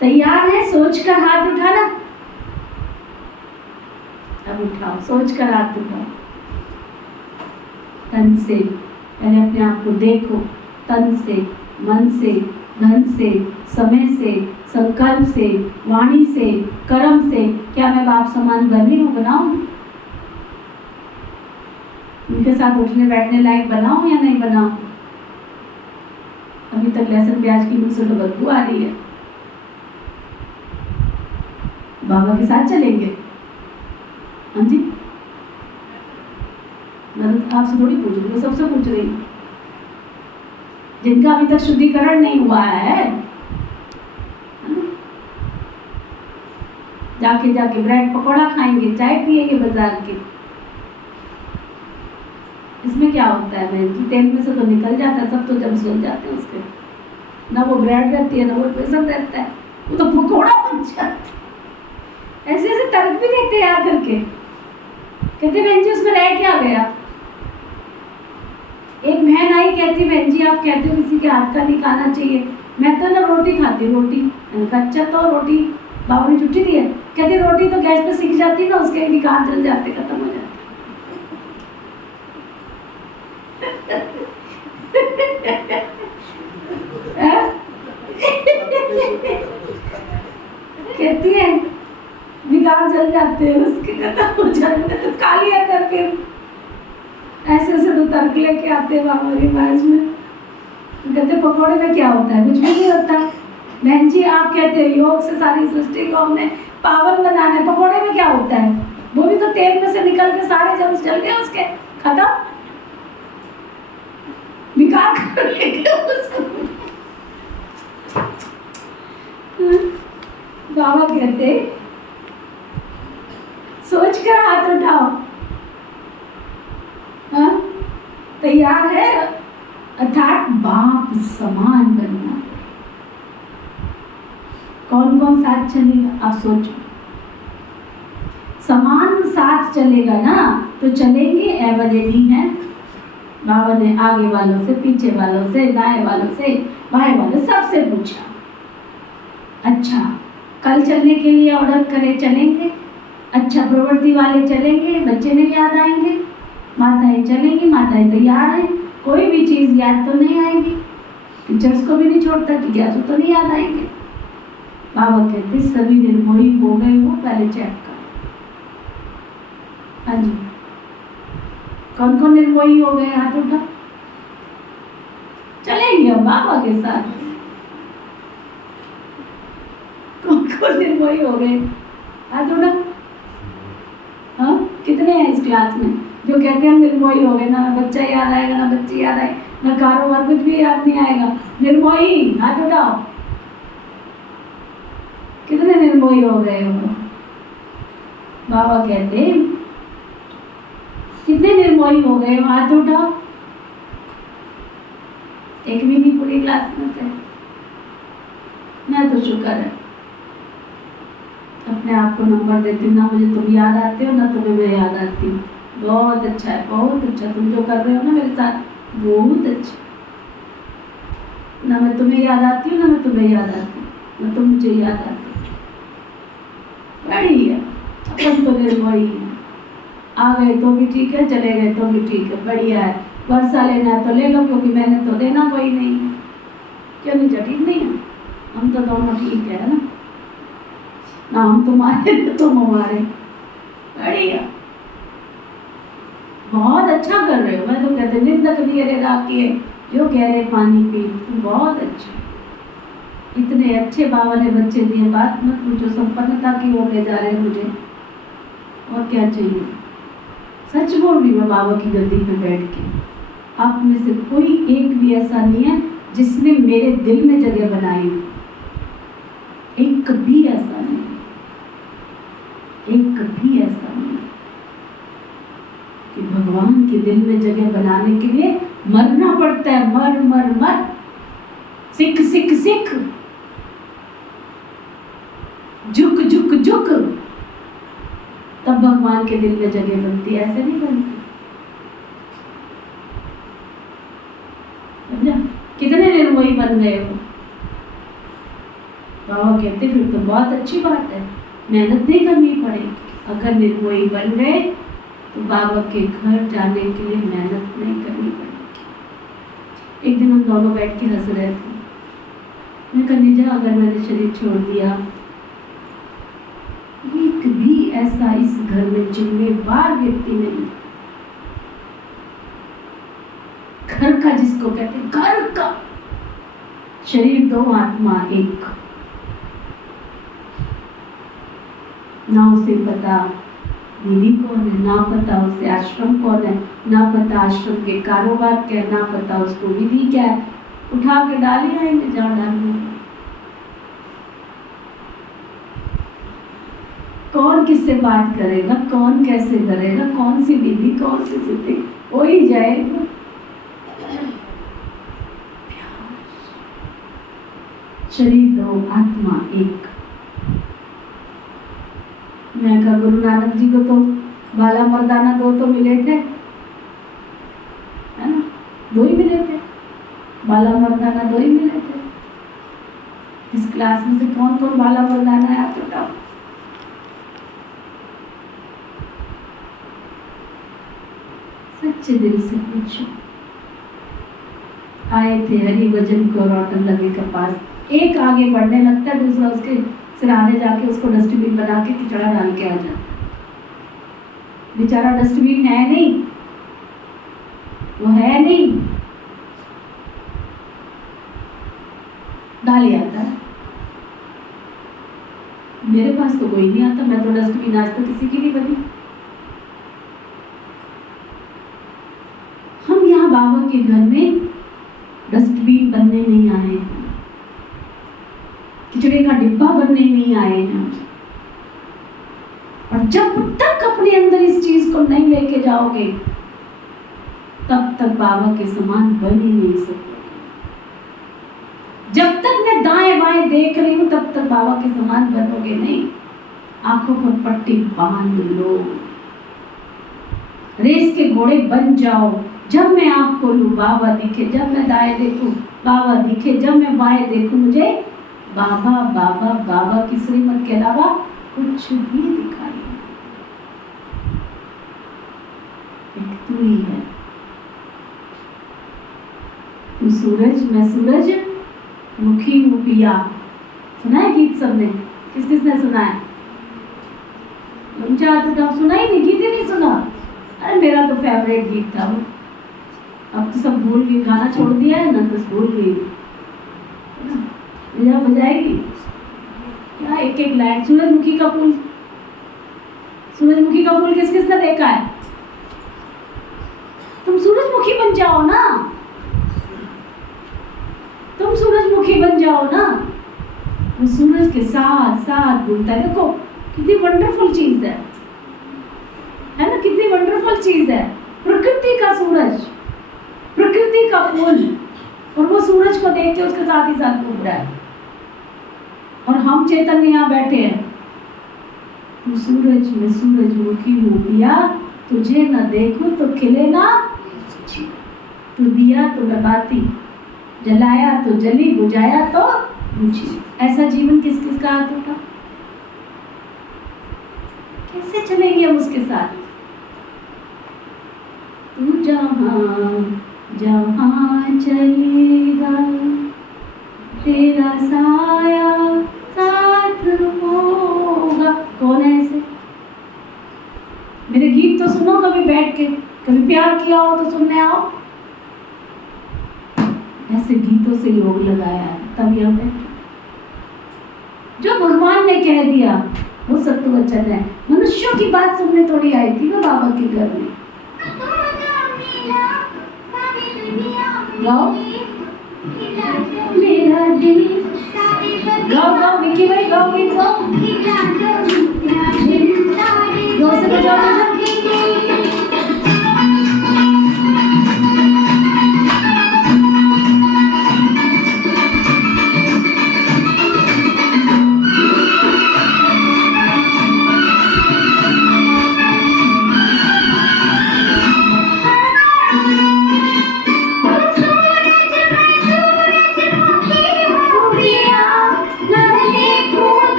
तैयार है सोचकर हाथ उठाना? अब उठाओ, सोचकर हाथ उठाओ। तन से पहले अपने आप को देखो, तन से, मन से, धन से, समय से, संकल्प से, वाणी से, कर्म से, क्या मैं बाप समान बन रही हूँ, बनाऊं? उनके साथ उठने बैठने लायक बनाऊं या नहीं बनाऊं? अभी तक लहसुन प्याज की मुंह से तो बदबू आ रही है। बाबा के साथ चलेंगे? हाँ जी, मैं तो आपसे थोड़ी पूछ रही हूँ, सबसे पूछ रही हूँ जिनका अभी तक शुद्धिकरण नहीं हुआ है। जाके जाके ब्रेड पकौड़ा खाएंगे, चाय पिएंगे बाजार के। इसमें क्या होता है बहन जी? तेल में से तो निकल जाता है, सब तो जब सुल जाते हैं उसके, ना वो ब्रेड रहती है ना वो बेसन रहता है, वो तो पकौड़ा बन जाता है। ऐसे ऐसे तर्क भी देते हैं आकर के, कहते बहन जी उसमें रह क्या गया? एक बहन आई, कहती बहन जी आप कहते हो किसी के हाथ का नहीं खाना चाहिए, मैं तो ना रोटी खाती, रोटी। अच्छा तो रोटी बाबू ने छुट्टी दी है? कहती रोटी तो गैस पे सीख जाती ना, उसके निकाल जल जाते, खत्म हो जाते। कहती है निकाल जल जाते हैं उसके, खत्म हो जाते, तो काली अगर फिर ऐसे ऐसे तो तर्क लेके आते हैं बाबा के पास में। कहते पकौड़े में क्या होता है? कुछ भी नहीं होता। बहन जी आप कहते हैं योग से सारी सृष्टि को हमने पावन बनाना है, पकौड़े में क्या होता है? वो भी तो तेल में से निकल के सारे जब जल गए उसके, खत्म, निकाल कर बाबा कहते सोच कर हाथ उठाओ। हाँ? तैयार है? अर्थात बाप समान बनना। कौन कौन साथ चलेगा आप सोचो। समान साथ चलेगा ना तो चलेंगे एवरेडी है। बाबा ने आगे वालों से, पीछे वालों से, दाएं वालों से, बाएं वालों सबसे पूछा, अच्छा कल चलने के लिए ऑर्डर करें, चलेंगे? अच्छा प्रवृत्ति वाले चलेंगे, बच्चे नहीं याद आएंगे? माताएं चलेंगी, माताएं तैयार हैं, कोई भी चीज़ याद तो नहीं आएगी, टीचर्स को भी नहीं छोड़ता, जिज्ञासु तो नहीं याद आएंगे। बाबा कहते सभी निर्मोही हो गए हो, पहले चेक करो। हाँ जी, कौन कौन निर्मोही हो गए हाथ उठा। चलेंगे हम बाबा के साथ। कौन कौन निर्मोही हो गए हाथ उठा। हाँ कितने हैं इस क्लास में जो कहते हैं हम निर्मोही हो गए, ना बच्चा याद आएगा ना बच्ची याद आएगी ना कारोबार, कुछ भी याद नहीं आएगा। निर्मोही हाथ उठाओ। कितने निर्मोही हो गए हो? बाबा कहते कितने निर्मोही हो गए हो हाथ उठाओ। एक भी नहीं पूरी क्लास में से। मैं तो शुक्र है, अपने आप को नंबर देती हूँ, ना मुझे तुम याद आते हो ना तुम्हें मैं याद आती हूँ। बहुत अच्छा है, बहुत अच्छा, तुम जो कर रहे हो ना मेरे साथ बहुत अच्छा। ना मैं तुम्हें याद आती हूँ ना मैं तुम्हें याद आती हूँ, ना तुम मुझे याद आती हो। बढ़िया, अपन तो निर्मोही है। आ गए तो भी ठीक है, चले गए तो भी ठीक है, बढ़िया है। वर्षा लेना है तो ले लो, क्योंकि मैंने तो देना कोई नहीं है। क्यों नहीं? ठीक नहीं है, हम तो दोनों ठीक है ना, ना हम तुम्हारे ना तुम हमारे। बढ़िया, बहुत अच्छा कर रहे हो। मैं तो कहते निंदक दिए रे राखिए जो कह रहे पानी पी, तुम बहुत अच्छे। इतने अच्छे बाबा ने बच्चे दिए, बात मत पूछो, संपन्नता की ओर ले जा रहे मुझे, और क्या चाहिए। सच बोल रही मैं बाबा की गद्दी पे बैठ के। आप में से कोई एक भी ऐसा नहीं है जिसने मेरे दिल में जगह बनाई, एक भी ऐसा नहीं, एक भी ऐसा नहीं कि भगवान के दिल में जगह बनाने के लिए मरना पड़ता है। मर मर मर, सिख सिख सिख, झुक झुक झुक, तब भगवान भगवान के दिल में जगह बनती है, ऐसे नहीं बनती। समझा? कितने निर्मोही बन गए हो। बाबा कहते फिर तो बहुत अच्छी बात है, मेहनत नहीं करनी पड़ेगी। अगर निर्मोही बन गए तो बाबा के घर जाने के लिए मेहनत नहीं करनी पड़ेगी। एक दिन हम दोनों बैठ के हंस रहे थे। मैं कहा निजा, अगर मैंने शरीर छोड़ दिया, एक भी ऐसा इस घर में जिम्मेवार व्यक्ति नहीं, घर का जिसको कहते हैं घर का, शरीर दो आत्मा एक, ना उसे पता दीदी कौन है, ना पता उसे आश्रम कौन है, ना पता आश्रम के कारोबार क्या है, ना पता उसको विधि क्या है, उठा के डाल ही रहेंगे जहाँ डालने। कौन किससे बात करेगा, कौन कैसे करेगा, कौन सी विधि, कौन सी स्थिति, हो ही जाएगा। शरीर दो आत्मा एक। मैं कहा गुरु नानक जी को तो बाला मर्दाना दो तो मिले थे, है ना, दो ही मिले थे, बाला मर्दाना दो ही मिले थे। इस क्लास में से कौन कौन बाला मर्दाना है आप बताओ। सच्चे दिल से पूछो। आए थे हरि भजन को रोटन लगे के पास, एक आगे बढ़ने लगता है, दूसरा उसके सिराने जाके उसको डस्टबिन बना के किचड़ा डाल के आ जाता। बेचारा डस्टबिन है नहीं, वो है नहीं, डाल ही आता है। मेरे पास तो कोई नहीं आता, मैं तो डस्टबिन आज तक किसी की नहीं बनी। हम यहाँ बाबा के घर में डस्टबिन बनने नहीं आए हैं, खिचड़े का डिब्बा बनने नहीं आए हैं। और जब तक अपने अंदर इस चीज को नहीं लेके जाओगे, तब तक बाबा के समान बन ही नहीं सकते। जब तक मैं दाएं बाएं देख रही हूं, तब तक बाबा के समान बनोगे नहीं। आंखों पर पट्टी बांध लो, रेस के घोड़े बन जाओ। जब मैं आंख खोलूं बाबा दिखे, जब मैं दाएं देखूं बाबा दिखे, जब मैं बाएं देखूं मुझे बाबा बाबा बाबा की श्रीमत के अलावा कुछ भी दिखाई नहीं। एक तू ही है। तू सूरज, मैं सूरज, मुखी हूँ पिया। सुना है गीत सबने? किस किसने सुना है? तुम चार तो सुना ही नहीं, गीत ही नहीं सुना। अरे मेरा तो फेवरेट गीत था वो। अब तो सब भूल गई, गाना छोड़ दिया है ना, तो भूल गई। बजाएगी क्या एक एक लाइन? सूरजमुखी का फूल, सूरजमुखी का फूल किस किसने देखा है? तुम सूरजमुखी बन जाओ ना, तुम सूरजमुखी बन जाओ ना। वो सूरज के साथ साथ घूमता है। देखो कितनी वंडरफुल चीज है ना, कितनी वंडरफुल चीज है। प्रकृति का सूरज, प्रकृति का फूल, और वो सूरज को देख के उसके साथ ही साथ घूम रहा है। और हम चेतन यहाँ बैठे हैं। तू सूरज, मैं सूरजमुखी हूँ पिया, तुझे न देखूं तो खिले ना। तू दिया तो मैं बाती, जलाया तो जली, बुझाया तो बुझी। ऐसा जीवन किस किस का हाथ होगा? कैसे चलेंगे हम उसके साथ? तू जहाँ जहाँ चलेगा तेरा साया साथ होगा। कौन है ऐसे? मेरे गीत तो सुनो कभी बैठ के, कभी प्यार किया हो तो सुनने आओ। ऐसे गीतों से योग लगाया है, तब यहाँ बैठे। जो भगवान ने कह दिया वो सत्य वचन है। मनुष्यों की बात सुनने थोड़ी आई थी वो बाबा के घर में। गाओ मेरा दिल, गाओ गाओ विकी भाई, गाओ गीत गाओ, जोर से बजाओ।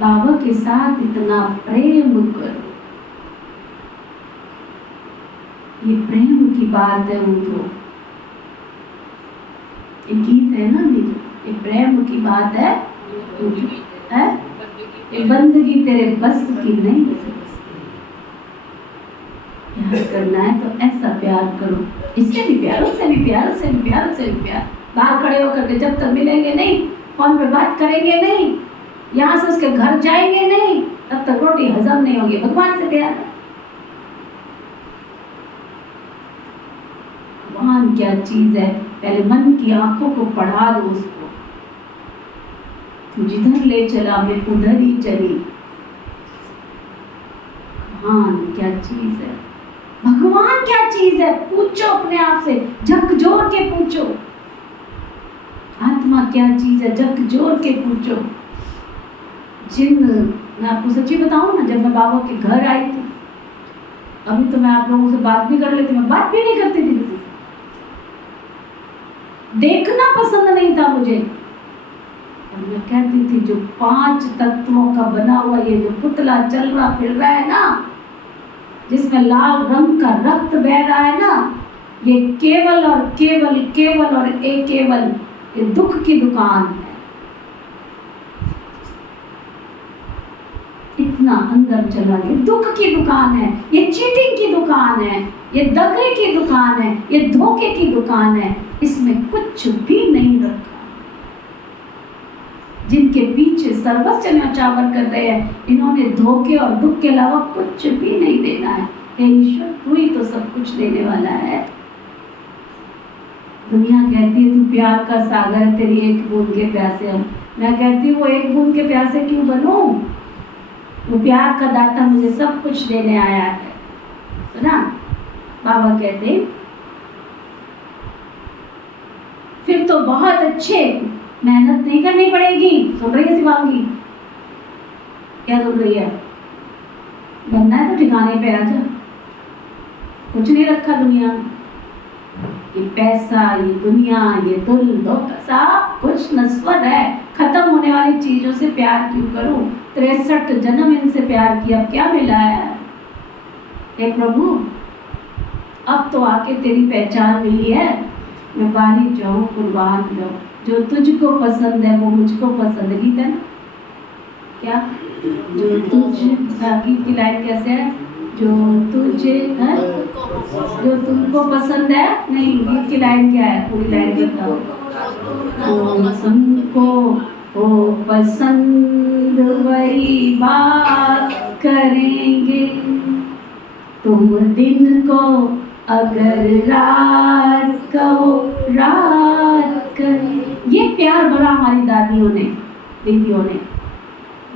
बाबा के साथ इतना प्रेम करो। ये प्रेम की बात है। उनको एक गीत है ना, ये प्रेम की बात है, ये बंदगी तेरे बस की नहीं। प्यार करना है तो ऐसा प्यार करो, इससे भी प्यार, उससे भी प्यार, उससे भी प्यार, उससे भी प्यार। बाहर खड़े होकर के जब तक मिलेंगे नहीं, फोन पे बात करेंगे नहीं, यहाँ से उसके घर जाएंगे नहीं, तब तक रोटी हजम नहीं होगी। भगवान से प्यार, भगवान क्या चीज है, पहले मन की आंखों को पढ़ा दो उसको। तू जिधर ले चला मैं उधर ही चली। भगवान क्या चीज है, भगवान क्या चीज है, पूछो अपने आप से, झकझोर के पूछो। आत्मा क्या चीज है, झकझोर के पूछो। मैं आपको सच्ची बताऊं ना, जब मैं बाबा के घर आई थी, अभी तो मैं आप लोगों से बात भी कर लेती, मैं बात भी नहीं करती थी किसी से। देखना पसंद नहीं था मुझे। और मैं कहती थी जो 5 तत्वों का बना हुआ ये जो पुतला चल रहा फिर रहा है ना, जिसमें लाल रंग का रक्त बह रहा है ना, ये केवल और केवल, केवल और एक केवल ये दुख की दुकान है। इतना अंदर चला गया, दुख की दुकान है, ये चीटिंग की दुकान है, ये दगे की दुकान है, ये धोखे की दुकान है। इसमें कुछ भी नहीं रखा। जिनके पीछे सर्वस्व न्यौछावर कर रहे हैं, इन्होंने धोखे और दुख के अलावा कुछ भी नहीं देना है। हे ईश्वर, तू ही तो सब कुछ देने वाला है। दुनिया कहती है तू प्यार का सागर है, तेरी एक बूंद के प्यासे हम। मैं कहती हूँ वो एक बूंद के प्यासे क्यों बनूं? वो प्यार का दाता मुझे सब कुछ देने आया है। तो ना बाबा कहते फिर तो बहुत अच्छे, मेहनत नहीं करनी पड़ेगी। सुन रही है शिवांगी? क्या सुन रही है? बनना है तो ठिकाने पे आ जा। कुछ नहीं रखा दुनिया में, ये पैसा, ये दुनिया, ये दुल धोखा, सब कुछ नश्वर है। खत्म होने वाली चीजों से प्यार क्यों करूं? 63 जन्म इनसे प्यार किया, अब क्या मिला है? हे प्रभु, अब तो आके तेरी पहचान मिली है। मैं बारी जाऊं कुर्बान जाऊं, जो तुझको पसंद है वो मुझको पसंद। गीत है ना क्या? जो गीत की लाइन कैसे है? जो तुझे है, जो तुमको पसंद है। नहीं, गीत की लाइन क्या है? पूरी लाइन बताओ। तुमको वो पसंद वही बात करेंगे, तुम दिन को अगर रात कहो रात करें। ये प्यार भरा हमारी दादियों ने, दीदियों ने।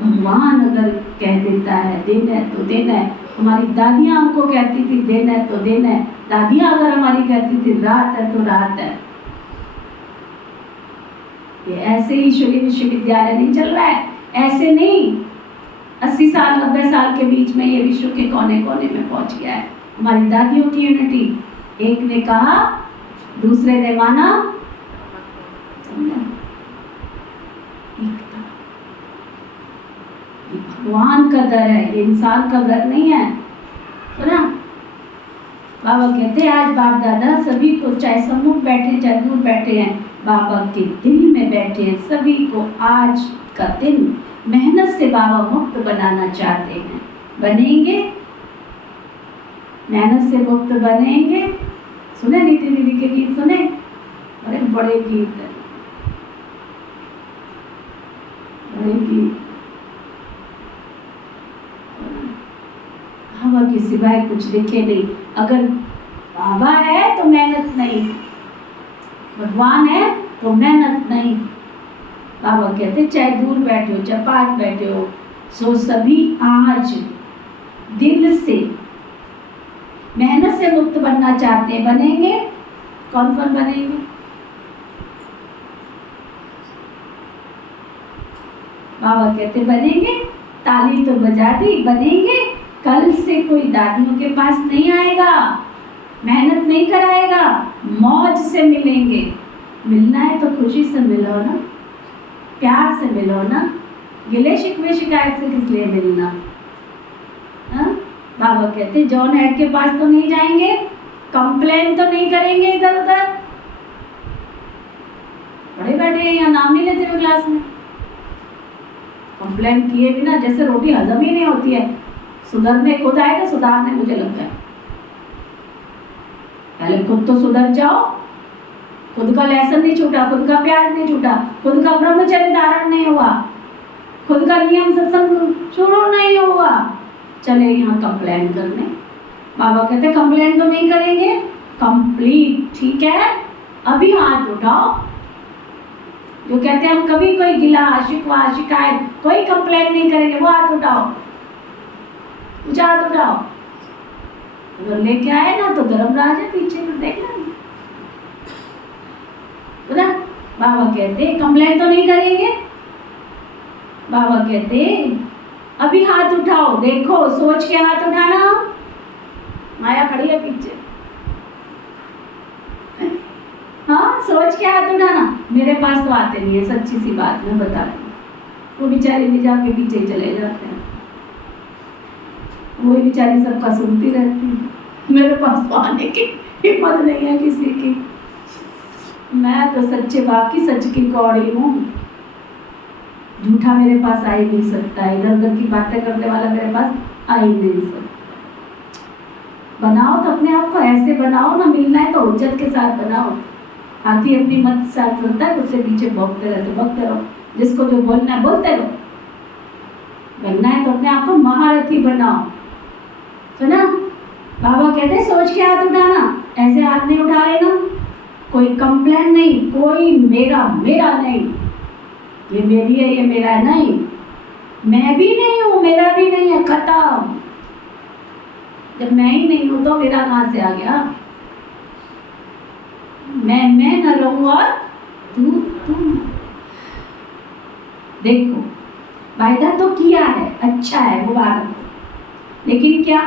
भगवान अगर कह देता है दिन है तो दिन है। हमारी दादियाँ हमको कहती थी दिन है तो दिन है। दादियाँ अगर हमारी कहती थी रात है तो रात है। ये ऐसे ही ईश्वरीय विश्वविद्यालय नहीं चल रहा है, ऐसे नहीं 80 साल 90 साल के बीच में ये विश्व के कोने कोने में पहुंच गया है। हमारी दादियों की यूनिटी, एक ने कहा दूसरे ने माना, एकता। ये भगवान का दर है, ये इंसान का घर नहीं है। तो ना बाबा कहते हैं आज बाप दादा सभी को, चाहे सम्मुख बैठे चाहे दूर बैठे हैं, बाबा के दिल में बैठे हैं, सभी को आज का दिन मेहनत से बाबा मुक्त बनाना चाहते हैं। बनेंगे, मेहनत से मुक्त बनेंगे। सुने नीति दीदी के गीत? सुने? बड़े बड़े गीत है, बड़े गीत। बाबा के सिवाय कुछ दिखे नहीं। अगर बाबा है तो मेहनत नहीं, भगवान है तो मेहनत नहीं। बाबा कहते चाहे दूर बैठे हो चाहे पास बैठे हो, सो सभी आज दिल से मेहनत से मुक्त बनना चाहते हैं। बनेंगे? कौन कौन बनेंगे? बाबा कहते बनेंगे, ताली तो बजा दी, बनेंगे। कल से कोई दादियों के पास नहीं आएगा, मेहनत नहीं कराएगा, मौज से मिलेंगे। मिलना है तो खुशी से मिलो ना, प्यार से मिलो ना, गिले शिकवे शिकायत से किस लिए मिलना। हाँ? बाबा कहते जॉन हेड के पास तो नहीं जाएंगे, कंप्लेन तो नहीं करेंगे इधर उधर, बड़े बैठे हैं यहाँ नाम नहीं लेते हुए क्लास में। कंप्लेन किए बिना जैसे रोटी हजम ही नहीं होती है, सुधरने खुद आए तो सुधारने मुझे लग गया। पहले खुद तो सुधर जाओ, खुद का लेसन नहीं छूटा, खुद का प्यार नहीं छूटा, खुद का ब्रह्मचर्य धारण नहीं हुआ, खुद का नियम सत्संग शुरू नहीं हुआ, चले यहाँ कंप्लेन करने। बाबा कहते कंप्लेन तो नहीं करेंगे, कंप्लीट। ठीक है, अभी हाथ उठाओ। जो कहते हैं हम कभी कोई गिला शिकवा शिकायत कोई कंप्लेन नहीं करेंगे, वो हाथ उठाओ, ऊंचा हाथ उठाओ। अगर लेके आए ना तो धर्मराज है पीछे में, देखना ना। बाबा कहते कंप्लेन तो नहीं करेंगे। बाबा कहते अभी हाथ उठाओ, देखो सोच के हाथ उठाना। माया खड़ी है पीछे, हाँ सोच के हाथ उठाना। मेरे पास तो आते नहीं है, सच्ची सी बात मैं बता रही हूँ। वो बेचारे भी जाके पीछे चले जाते हैं, वही बेचारी सबका सुनती रहती है। मेरे पास तो आने की हिम्मत नहीं है किसी की। मैं तो सच्चे बाप की सच की कौड़ी हूँ, झूठा मेरे पास आ ही नहीं सकता, इधर उधर की बातें करने वाला मेरे पास आ ही नहीं सकता। बनाओ तो अपने आप को ऐसे बनाओ ना, मिलना है तो इज्जत के साथ बनाओ। हाथी अपनी मत साथ चलता है, उससे पीछे भौंकते रहो। जिसको जो बोलना है बोलते रहो। बनना है तो अपने आप को महारथी बनाओ, सुना। बाबा कहते सोच के हाथ उठाना, ऐसे हाथ नहीं उठा लेना। कोई कंप्लेन नहीं, कोई मेरा नहीं, ये मेरी है ये मेरा है, नहीं। मैं भी नहीं हूँ, मेरा भी नहीं है, खत्म। जब मैं ही नहीं हूँ तो मेरा कहाँ से आ गया। मैं न रहूं और तू। देखो वायदा तो किया है, अच्छा है, मुबारक, लेकिन क्या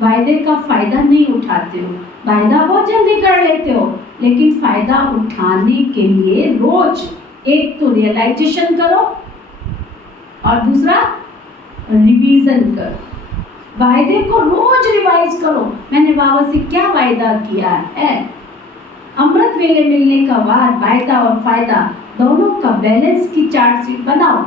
वायदे का फायदा नहीं उठाते हो। वायदा बहुत जल्दी कर लेते हो, लेकिन फायदा उठाने के लिए रोज एक तो रियलाइजेशन करो और दूसरा रिवीजन करो। वायदे को रोज रिवाइज करो, मैंने बाबा से क्या वायदा किया है। अमृत वेले मिलने का वायदा और फायदा दोनों का बैलेंस की चार्ट शीट बनाओ।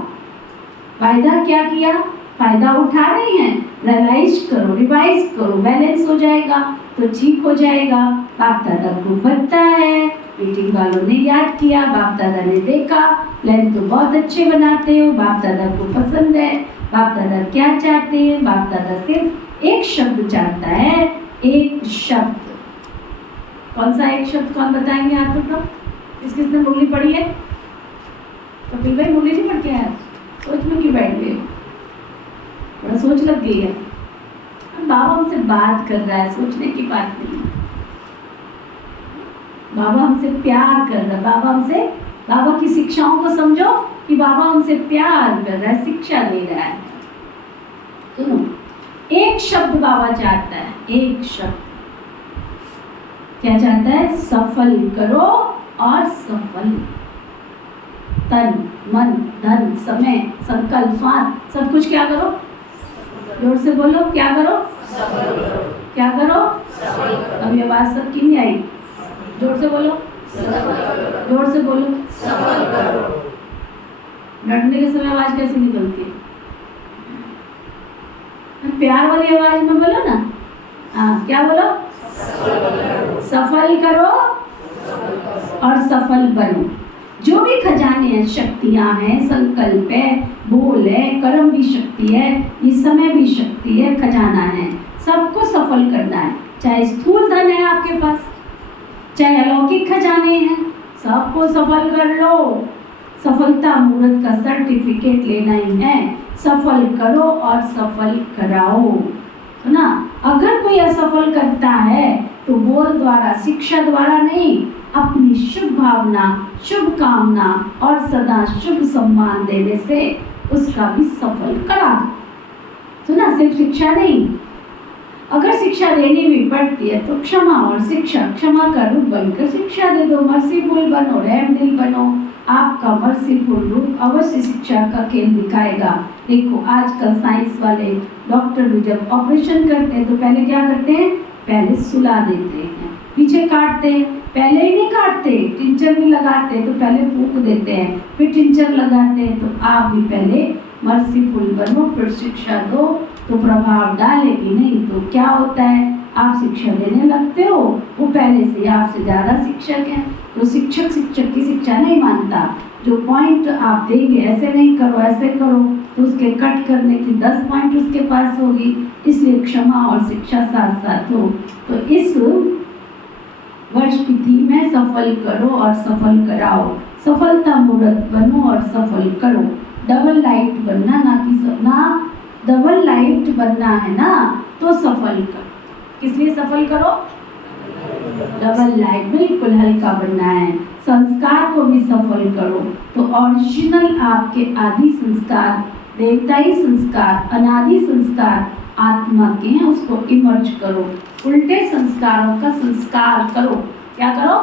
वायदा क्या किया, फायदा उठा रहे हैं, रियलाइज करो, रिवाइज करो, बैलेंस हो जाएगा तो ठीक हो जाएगा। बाप दादा को पता है, मीटिंग वालों ने याद किया, बाप दादा ने देखा प्लान तो बहुत अच्छे बनाते हो, बाप दादा को पसंद है। बाप दादा क्या चाहते हैं, बाप दादा सिर्फ एक शब्द चाहता है, एक शब्द। कौन सा एक शब्द, कौन बताएंगे आप तो? किसने मुरली पढ़ी है? कपिल भाई मुरली नहीं पढ़ के आया, सोच में क्यों बैठ गए? थोड़ा सोच लग गई है। बाबा हमसे बात कर रहा है, सोचने की बात नहीं है। बाबा हमसे प्यार कर रहा है, बाबा की शिक्षाओं को समझो कि बाबा हमसे प्यार कर रहा है, शिक्षा दे रहा है। सुनो, एक शब्द बाबा चाहता है, एक शब्द। क्या चाहता है? सफल करो और सफल। तन मन धन समय संकल्प स्वार्थ सब कुछ क्या करो? जोर से बोलो, क्या करो? सफल करो। क्या करो? सफल करो। अभी आवाज सबकी नहीं आई, जोर से बोलो, जोर से बोलो, सफल करो। लड़ने के समय आवाज कैसे निकलती है? प्यार वाली आवाज में बोलो ना। हाँ, क्या बोलो? सफल करो और सफल बनो। जो भी खजाने हैं, शक्तियां हैं, संकल्प है, बोल है, कर्म भी शक्ति है, ये समय भी शक्ति है, खजाना है, सबको सफल करना है। चाहे स्थूल धन है आपके पास, चाहे अलौकिक खजाने हैं, सबको सफल कर लो। सफलता मुहूर्त का सर्टिफिकेट लेना ही है। सफल करो और सफल कराओ। सुना, अगर कोई असफल करता है तो बोल द्वारा, शिक्षा द्वारा नहीं, अपनी शुभ भावना, शुभ कामना और सदा शुभ सम्मान देने से उसका भी सफल करा दो। सुना, सिर्फ शिक्षा नहीं, अगर शिक्षा देनी भी पड़ती है तो क्षमा और शिक्षा, क्षमा का रूप बनकर शिक्षा दे दो। मर्सीफुल बनो, रहम दिल बनो, आपका मर्सीफुल रूप अवश्य शिक्षा का खेल दिखाएगा। देखो आजकल साइंस वाले डॉक्टर भी जब ऑपरेशन करते हैं तो पहले क्या करते हैं, पहले सुला देते हैं, पीछे काटते हैं, पहले ही नहीं काटते, टिंचर भी लगाते हैं तो पहले फूंक देते हैं, फिर टिंचर लगाते हैं। तो आप भी पहले मर्सीफुल बनो, फिर शिक्षा दो, तो प्रभाव डालेगी। नहीं तो क्या होता है, आप शिक्षा देने लगते हो, वो पहले से आपसे ज़्यादा शिक्षक है, तो शिक्षक शिक्षक की शिक्षा नहीं मानता। जो पॉइंट आप देंगे, ऐसे नहीं करो ऐसे करो, तो उसके कट करने की 10 पॉइंट उसके पास होगी। इसलिए क्षमा और शिक्षा साथ साथ हो। तो इस वर्ष की थीम है सफल करो और सफल कराओ। सफलता मूर्त बनो और सफल करो। डबल लाइट बनना ना कि ना, डबल लाइट बनना है ना, तो सफल करो। किस लिए सफल करो, डबल लाइट, बिल्कुल हल्का बनना है। संस्कार को भी सफल करो। तो ओरिजिनल आपके आदि संस्कार, देवताई संस्कार, अनादि संस्कार आत्मा के हैं, उसको इमर्ज करो। उल्टे संस्कारों का संस्कार करो। क्या करो,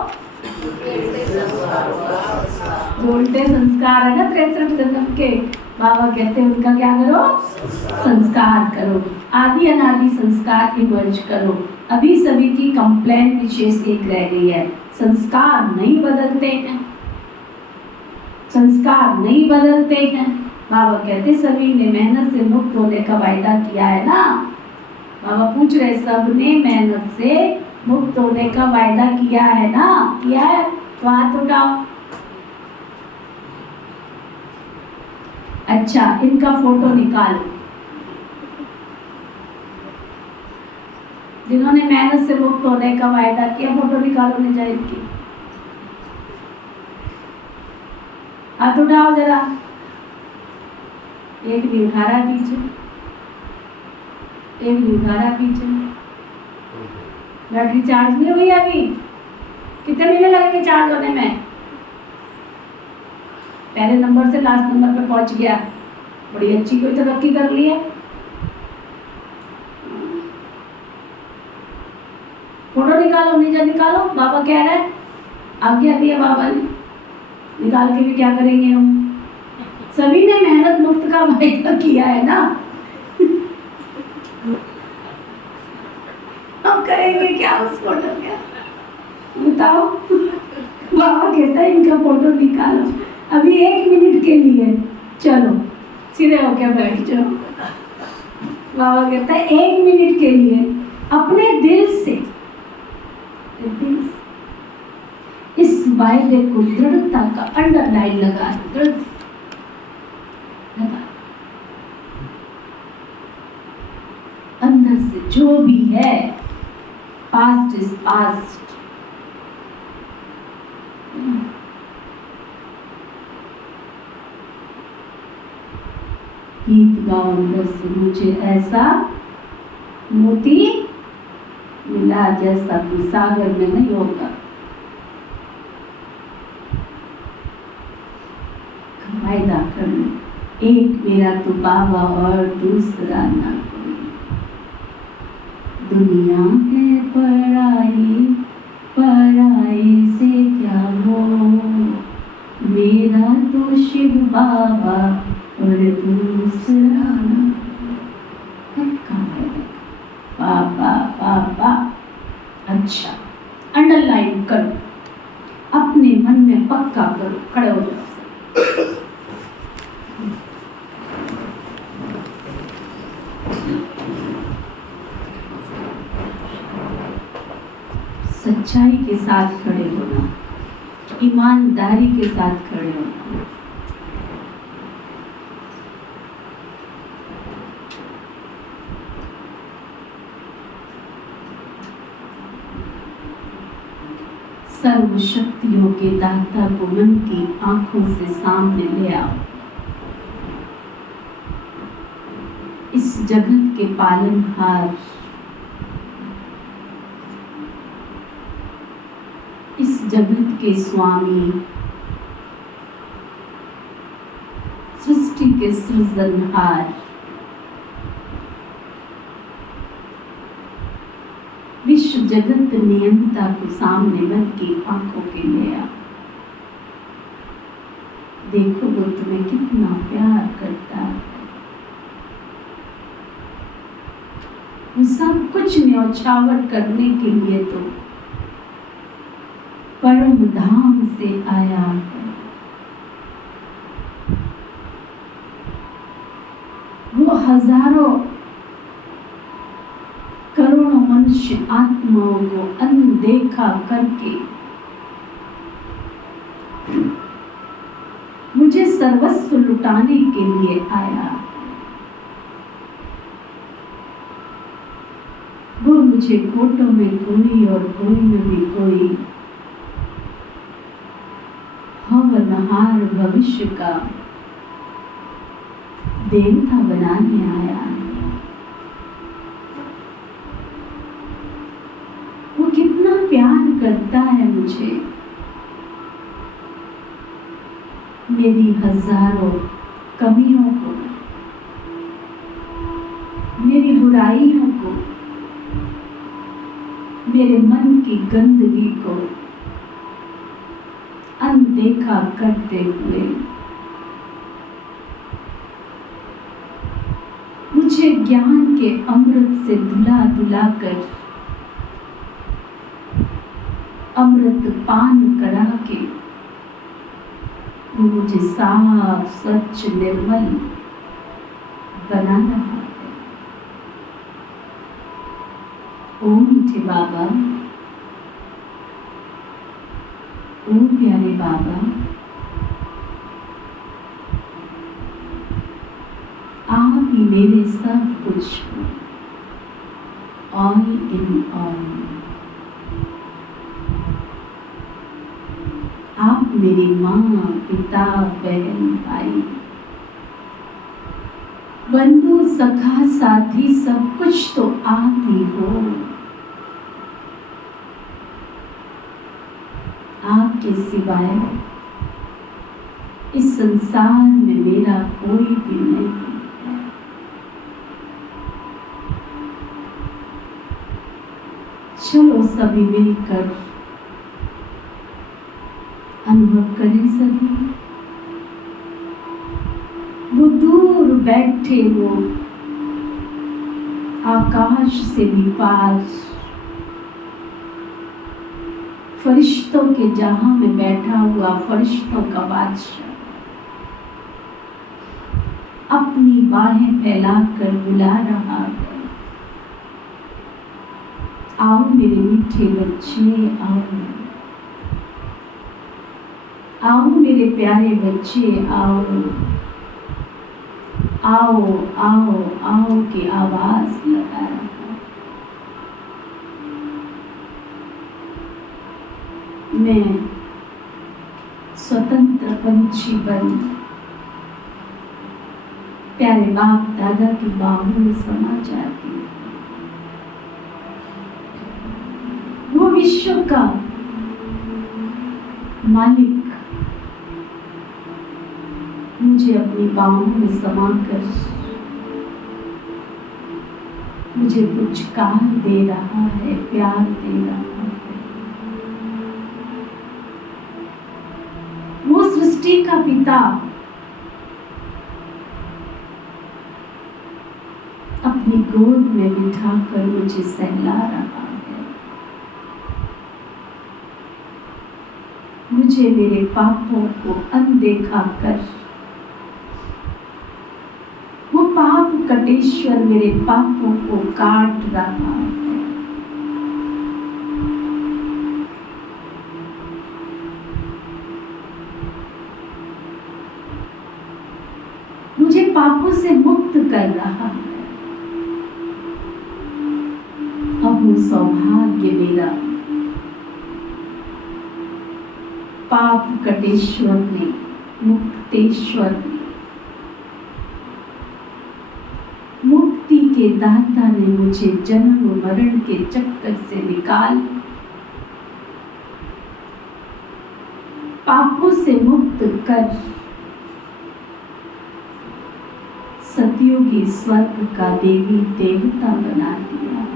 जो उल्टे संस्कार है ना 63 जन्म के, बाबा कहते हैं उनका क्या करो, संस्कार करो। आदि अनादि संस्कार इमर्ज करो। अभी सभी की कंप्लेंट विशेष एक रह गई है, संस्कार नहीं बदलते हैं, संस्कार नहीं बदलते हैं। बाबा कहते सभी ने मेहनत से मुक्त होने का वायदा किया है ना। बाबा पूछ रहे सबने मेहनत से मुक्त होने का वायदा किया है ना, किया है तो हाथ उठाओ। अच्छा, इनका फोटो निकालो, जिन्होंने मेहनत से मुक्त होने का वायदा किया, फोटो निकालो निजाहिद की। हाथ उठाओ जरा। एक नहीं उठा रहा पीछे, एक नहीं उठा रहा पीछे। बैटरी चार्ज नहीं हुई अभी, कितने महीने लगेंगे चार्ज होने में? पहले नंबर से लास्ट नंबर पे पहुंच गया, बड़ी अच्छी कोई तरक्की कर ली है। फोटो निकालो, निजा निकालो, बाबा कह रहे हैं, आज्ञा दी है बाबा ने, निकाल के भी क्या करेंगे हम? सभी ने मेहनत मुक्त का वायदा किया है ना। हम करेंगे क्या उस फोटो में, बताओ? बाबा कहता है इनका फोटो निकालो अभी 1 मिनट के लिए, चलो सीधे होके बैठ जाओ। बाबा कहता है 1 मिनट के लिए अपने दिल से इस वायदे को दृढ़ता का अंडरलाइन लगा, दृढ़ लगा। अंदर से जो भी है, पास्ट इज पास्ट। गीत गाओ अंदर से, मुझे ऐसा मोती मिला जैसा कोई सागर में नहीं होगा। वायदा कर लो, एक मेरा तो बाबा और दूसरा ना कोई। दुनिया है पराई, पराई से क्या हो, मेरा तो शिव बाबा और दूसरा ना। बाबा बाबा। अच्छा, अंडरलाइन करो, अपने मन में पक्का करो, खड़े हो जाओ। सच्चाई के साथ खड़े होना, ईमानदारी के साथ खड़े होना। सर्व शक्तियों के दाता को मन की आंखों से सामने ले आओ। इस जगत के पालनहार, इस जगत के स्वामी, सृष्टि के सृजनहार, विश्व जगत नियंता को सामने मन की आंखों के ले आओ। देखो वो तुम्हें कितना प्यार करता है। वो सब कुछ न्यौछावर करने के लिए तो परम धाम से आया है। वो हजारों करोड़ों मनुष्य आत्माओं को अनदेखा करके मुझे सर्वस्व लुटाने के लिए आया। वो मुझे कोटों में कोई और कोई में भी कोई हवनहार भविष्य का देवता बनाने आया। वो कितना प्यार करता है मुझे, मेरी हजारों कमियों को, मेरी बुराइयों को, मेरे मन की गंदगी को अनदेखा करते हुए मुझे ज्ञान के अमृत से धुला धुला कर अमृत पान करा के वो मुझे साफ स्वच्छ निर्मल बना रहा है। ओ मीठे बाबा, ओ प्यारे बाबा, आप ही मेरे सब कुछ हो, ऑल इन ऑल। आप मेरी माँ, पिता, बहन, भाई, बंधु, सखा, साथी, सब कुछ तो आप ही हो। आपके सिवाय इस संसार में मेरा कोई भी नहीं है। चलो सभी मिलकर अनुभव करें सभी। वो दूर बैठे वो आकाश से भी पार फरिश्तों के जहां में बैठा हुआ फरिश्तों का बादशाह अपनी बाहें फैलाकर बुला रहा है। आओ मेरे मीठे बच्चे, आओ आओ मेरे प्यारे बच्चे, आओ आओ आओ आओ की आवाज लगा रहा है। मैं स्वतंत्र पंछी बन प्यारे बाप दादा की बाहों में समा जाती हूँ। वो विश्व का मालिक मुझे अपनी बाहों में समाकर मुझे पुचकार दे रहा है, प्यार दे रहा है। वो सृष्टि का पिता अपनी गोद में बिठाकर मुझे सहला रहा है। मुझे मेरे पापों को अनदेखा कर वो पाप कटेश्वर मेरे पापों को काट रहा है। मुझे पापों से मुक्त कर रहा है। अब वो सौभाग्य मेरा पाप कटेश्वर ने, मुक्तेश्वर ने, मुक्ति के दाता ने मुझे जन्म मरण के चक्कर से निकाल पापों से मुक्त कर सतयुगी स्वर्ग का देवी देवता बना दिया।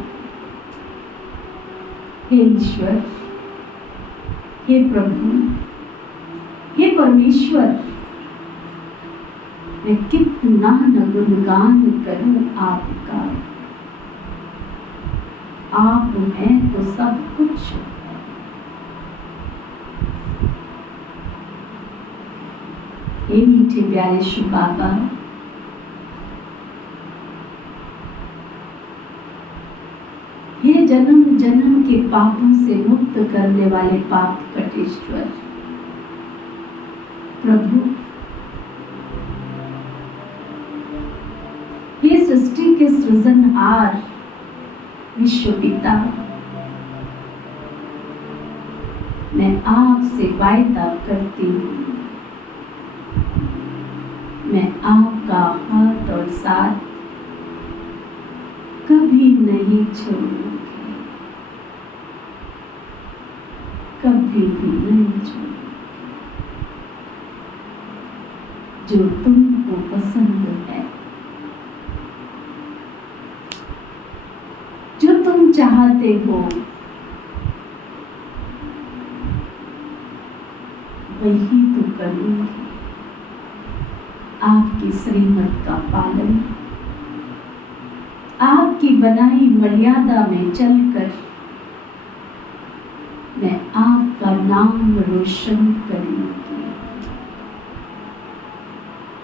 हे ईश्वर, हे प्रभु, हे परमेश्वर, मैं कितना न गुणगान करूं आपका, आप हैं तो सब कुछ है। हे मीठे प्यारे शिव बाबा, हे जन्म जन्म के पापों से मुक्त करने वाले पाप कटेश्वर प्रभु, हे सृष्टि के सृजनहार विश्व पिता, मैं आपसे वायदा करती हूँ, मैं आपका हाथ और साथ कभी नहीं छोड़ूंगी, कभी भी नहीं छोड़ूंगी। जो तुमको पसंद है, जो तुम चाहते हो, वही तो करूंगी। आपकी श्रीमत का पालन, आपकी बनाई मर्यादा में चलकर मैं आपका नाम रोशन करूंगी।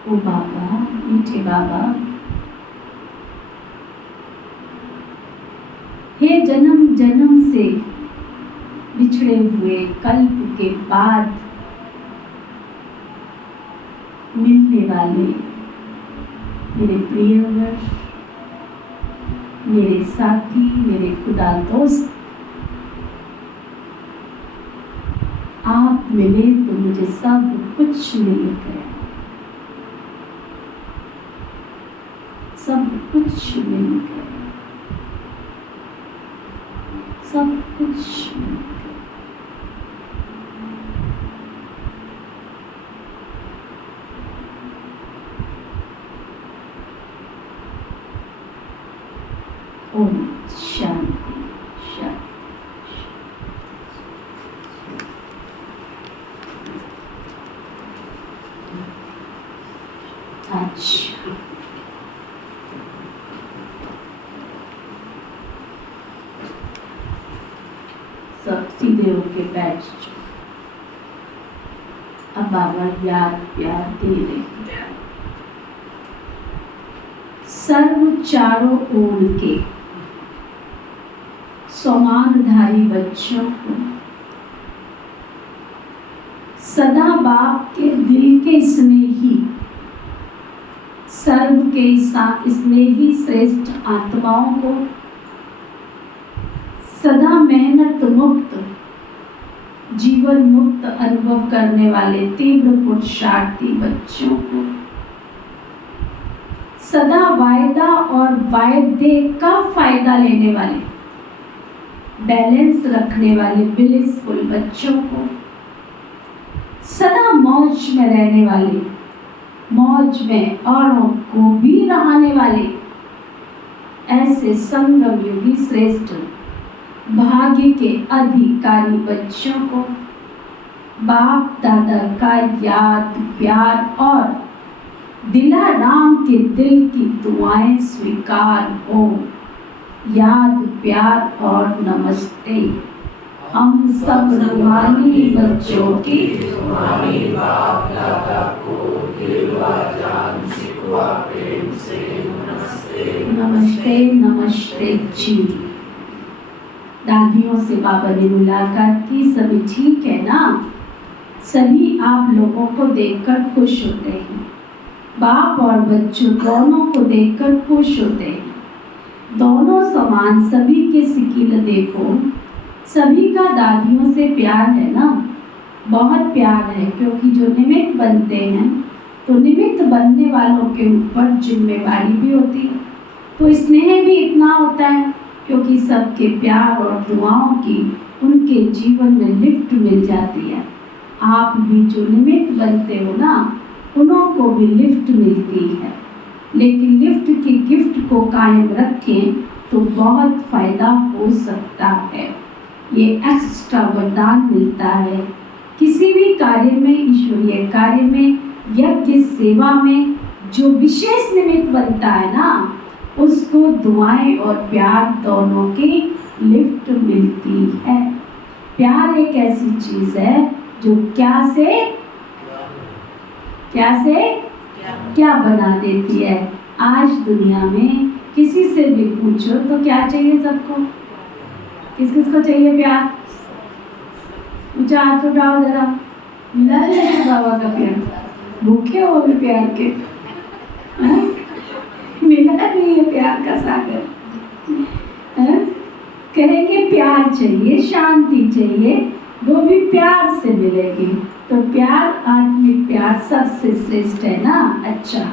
ओ बाबा, मीठे बाबा, हे जन्म जन्म से बिछड़े हुए कल्प के बाद मिलने वाले मेरे प्रियवर, मेरे साथी, मेरे खुदा दोस्त, आप मिले तो मुझे सब कुछ मिल गया, सब कुछ मिल गया, सब कुछ मिल गया। ओम शांति शांति। अच्छा, सब सीधे होके बैठ जाओ। अब बाबा याद प्यार दे रहे हैं सर्व चारों ओर के समानधारी बच्चों को, सदा बाप के दिल के स्नेही, सर्व के स्नेही श्रेष्ठ आत्माओं को, सदा मेहनत मुक्त, जीवन मुक्त अनुभव करने वाले तीव्र पुरुषार्थी बच्चों को, सदा वायदा और वायदे का फायदा लेने वाले, बैलेंस रखने वाले ब्लिसफुल बच्चों को, सदा मौज में रहने वाले, मौज में औरों को भी रहने वाले ऐसे संगम योगी श्रेष्ठ भाग्य के अधिकारी बच्चों को बाप दादा का याद प्यार और दिलाराम के दिल की दुआएं स्वीकार हो। याद प्यार और नमस्ते हम सब रूहानी बच्चों की रूहानी बाप दादा को दिल व जान सिखवा प्रेम से नमस्ते नमस्ते नमस्ते जी। दादियों से बाबा ने मुलाकात की, सभी ठीक है ना? सभी आप लोगों को देखकर खुश होते हैं, बाप और बच्चों दोनों को देखकर खुश होते हैं, दोनों समान, सभी के सिकिल देखो, सभी का दादियों से प्यार है ना, बहुत प्यार है, क्योंकि जो निमित्त बनते हैं तो निमित्त बनने वालों के ऊपर जिम्मेवारी भी होती है, तो स्नेह भी इतना होता है, क्योंकि सबके प्यार और दुआओं की उनके जीवन में लिफ्ट मिल जाती है। आप भी जो निमित्त बनते हो ना, उन्हों को भी लिफ्ट मिलती है, लेकिन लिफ्ट की गिफ्ट को कायम रखें तो बहुत फायदा हो सकता है। ये एक्स्ट्रा वरदान मिलता है किसी भी कार्य में, ईश्वरीय कार्य में, यज्ञ सेवा में, जो विशेष निमित्त बनता है ना, उसको दुआएं और प्यार दोनों की लिफ्ट मिलती है। प्यार एक ऐसी चीज है जो क्या से क्या बना देती है। आज दुनिया में किसी से भी पूछो तो क्या चाहिए सबको? किस किस को चाहिए प्यार? मुझे हाथ उठाओ जरा, मिला है बाबा का प्यार? भूखे हो भी प्यार के? मिला नहीं है प्यार का सागर? कहेंगे प्यार चाहिए, शांति चाहिए, वो भी प्यार से मिलेगी। तो प्यार, आत्मिक प्यार सबसे श्रेष्ठ है ना। अच्छा,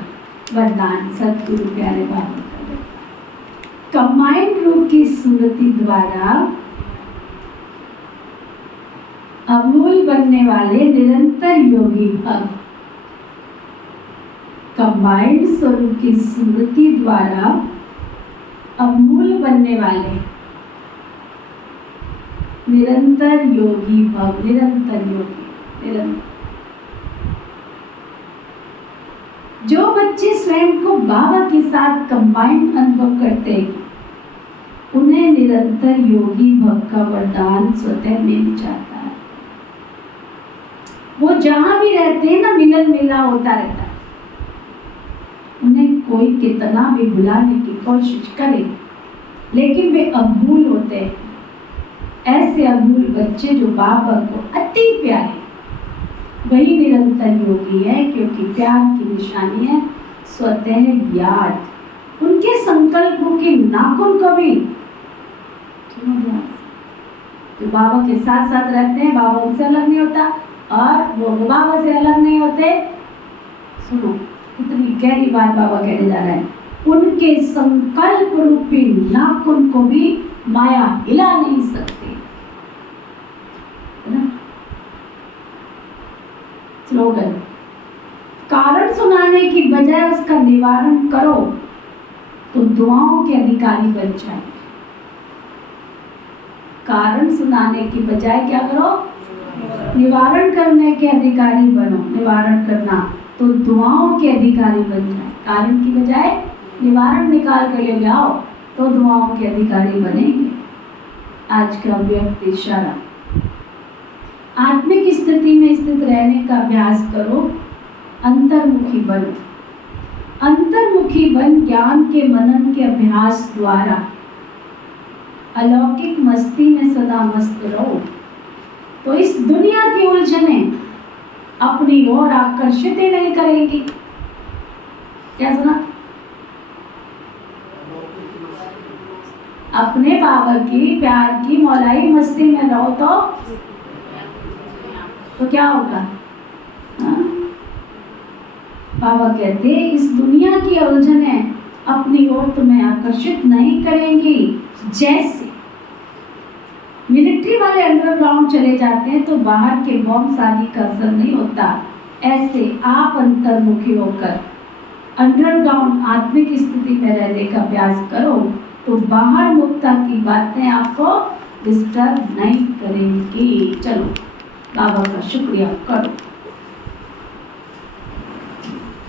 वरदान सतगुरु प्यारे बाबा कंबाइंड रूप की स्मृति द्वारा अमूल बनने वाले निरंतर योगी भक्त, कंबाइंड स्वरूप की स्मृति द्वारा अमूल बनने वाले निरंतर योगी भक्त, निरंतर योगी, निरंतर। जो बच्चे स्वयं को बाबा के साथ कंबाइंड अनुभव करते हैं, उन्हें निरंतर योगी भक्त का वरदान स्वतः मिल जाता है। वो जहां भी रहते हैं ना, मिलन मिला होता रहता है। उन्हें कोई कितना भी भुलाने की कोशिश करे, लेकिन वे अभूल होते हैं। ऐसे अभूल बच्चे जो बाबा को अति प्यारे, वही निरंतर योगी है, क्योंकि प्यार की निशानी है स्वतः याद। उनके संकल्पों के नाखून को भी जो बाबा के साथ साथ रहते हैं, बाबा उनसे अलग नहीं होता और वो बाबा से अलग नहीं होते। सुनो कितनी गहरी बात बाबा कहने जा रहे हैं। उनके संकल्प रूपी नाखून को भी माया हिला नहीं सकती, है ना। स्लोगन, कारण सुनाने की बजाय उसका निवारण करो तो दुआओं के अधिकारी बन जाए। कारण सुनाने की बजाय क्या करो? निवारण करने के अधिकारी बनो। निवारण करना तो दुआओं के अधिकारी बन जाए। कारण की बजाय निवारण निकाल कर ले जाओ तो दुआओं के अधिकारी बनेंगे। आज का व्यक्त इशारा, आत्मिक स्थिति में स्थित रहने का अभ्यास करो। अंतर्मुखी बनो। अंतर्मुखी बन ज्ञान के मनन के अभ्यास द्वारा अलौकिक मस्ती में सदा मस्त रहो, तो इस दुनिया की उलझने अपनी ओर आकर्षित ही नहीं करेगी। क्या सुना? अपने बाबा की प्यार की मौलाई मस्ती में रहो तो क्या होगा? बाबा कहते इस दुनिया की उलझने अपनी ओर तुम्हें आकर्षित नहीं करेंगी। जैसे मिलिट्री वाले अंडरग्राउंड चले जाते हैं तो बाहर के बॉम्ब आदि का असर नहीं होता, ऐसे आप अंतर्मुखी होकर अंडरग्राउंड आत्मिक स्थिति में रहने का अभ्यास करो तो बाहर मुक्ता की बातें आपको डिस्टर्ब नहीं करेंगी। चलो बाबा का शुक्रिया करो।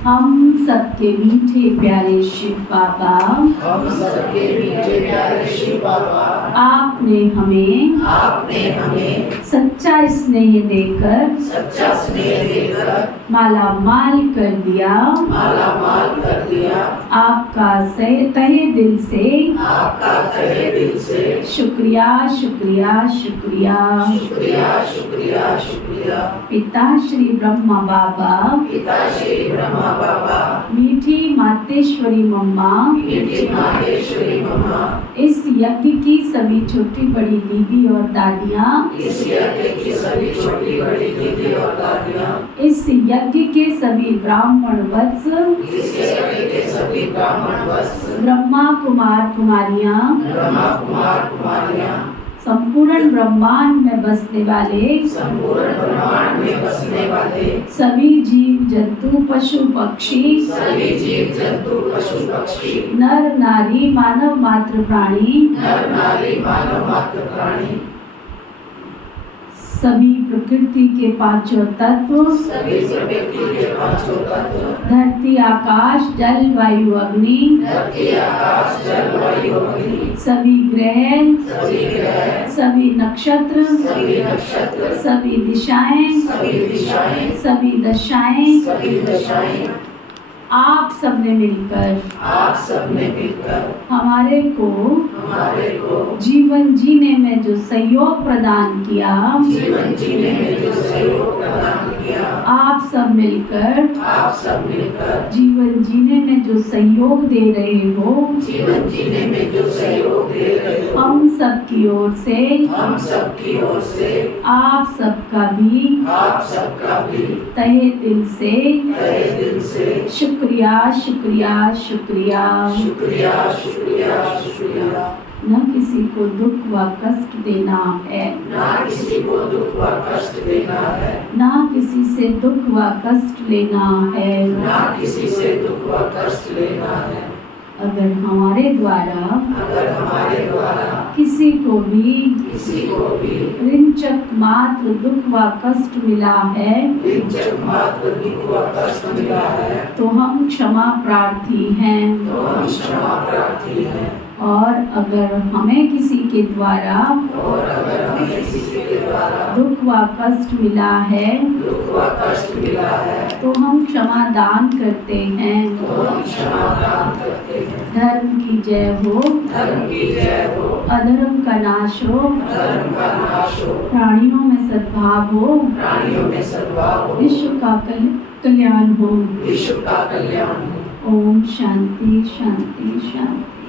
हम सबके मीठे प्यारे शिव बाबा, हम सबके मीठे प्यारे शिव बाबा, आपने हमें सच्चा स्नेह देकर माला माल कर दिया। आपका तहे दिल से शुक्रिया शुक्रिया शुक्रिया शुक्रिया शुक्रिया। पिता श्री ब्रह्मा बाबा, मीठी मातेश्वरी मम्मा, इस यज्ञ की सभी छोटी बड़ी दीदी और दादियाँ, इस यज्ञ के सभी ब्राह्मण वत्स, ब्रह्मा कुमार कुमारियाँ, संपूर्ण ब्रह्मांड में बसने वाले सभी जीव जंतु पशु पक्षी, नर नारी मानव मात्र प्राणी, सभी प्रकृति के पांचों तत्व, सभी प्रकृति के पांचों तत्व, धरती आकाश जल वायु अग्नि, धरती आकाश जल वायु अग्नि, सभी ग्रह, सभी सभी नक्षत्र, नक्षत्र, सभी दिशाएं, सभी दशाएं, आप सबने मिलकर आप सबने मिलकर हमारे को जीवन जीने में जो सहयोग प्रदान किया, जीवन जीने में जो सहयोग प्रदान किया, आप सब मिलकर जीवन जीने में जो सहयोग दे रहे हो, जीवन जीने में जो सहयोग दे रहे हो, हम सब की ओर से हम सबकी ओर से आप सबका भी तहे दिल से शुक्रिया शुक्रिया शुक्रिया। शुक्रिया शुक्रिया शुक्रिया। न किसी को दुख व कष्ट देना है, ना किसी को दुख व कष्ट देना है, ना किसी से दुख व कष्ट लेना है, ना किसी से दुख व कष्ट लेना है। अगर हमारे द्वारा किसी को भी ऋणचक मात्र दुख व कष्ट मिला है, तो हम क्षमा प्रार्थी हैं। और अगर हमें किसी के द्वारा दुख व कष्ट मिला है, तो हम क्षमा दान करते हैं। धर्म की जय हो, अधर्म का नाश हो, प्राणियों में सद्भाव हो, विश्व का कल्याण हो। ओम शांति शांति शांति।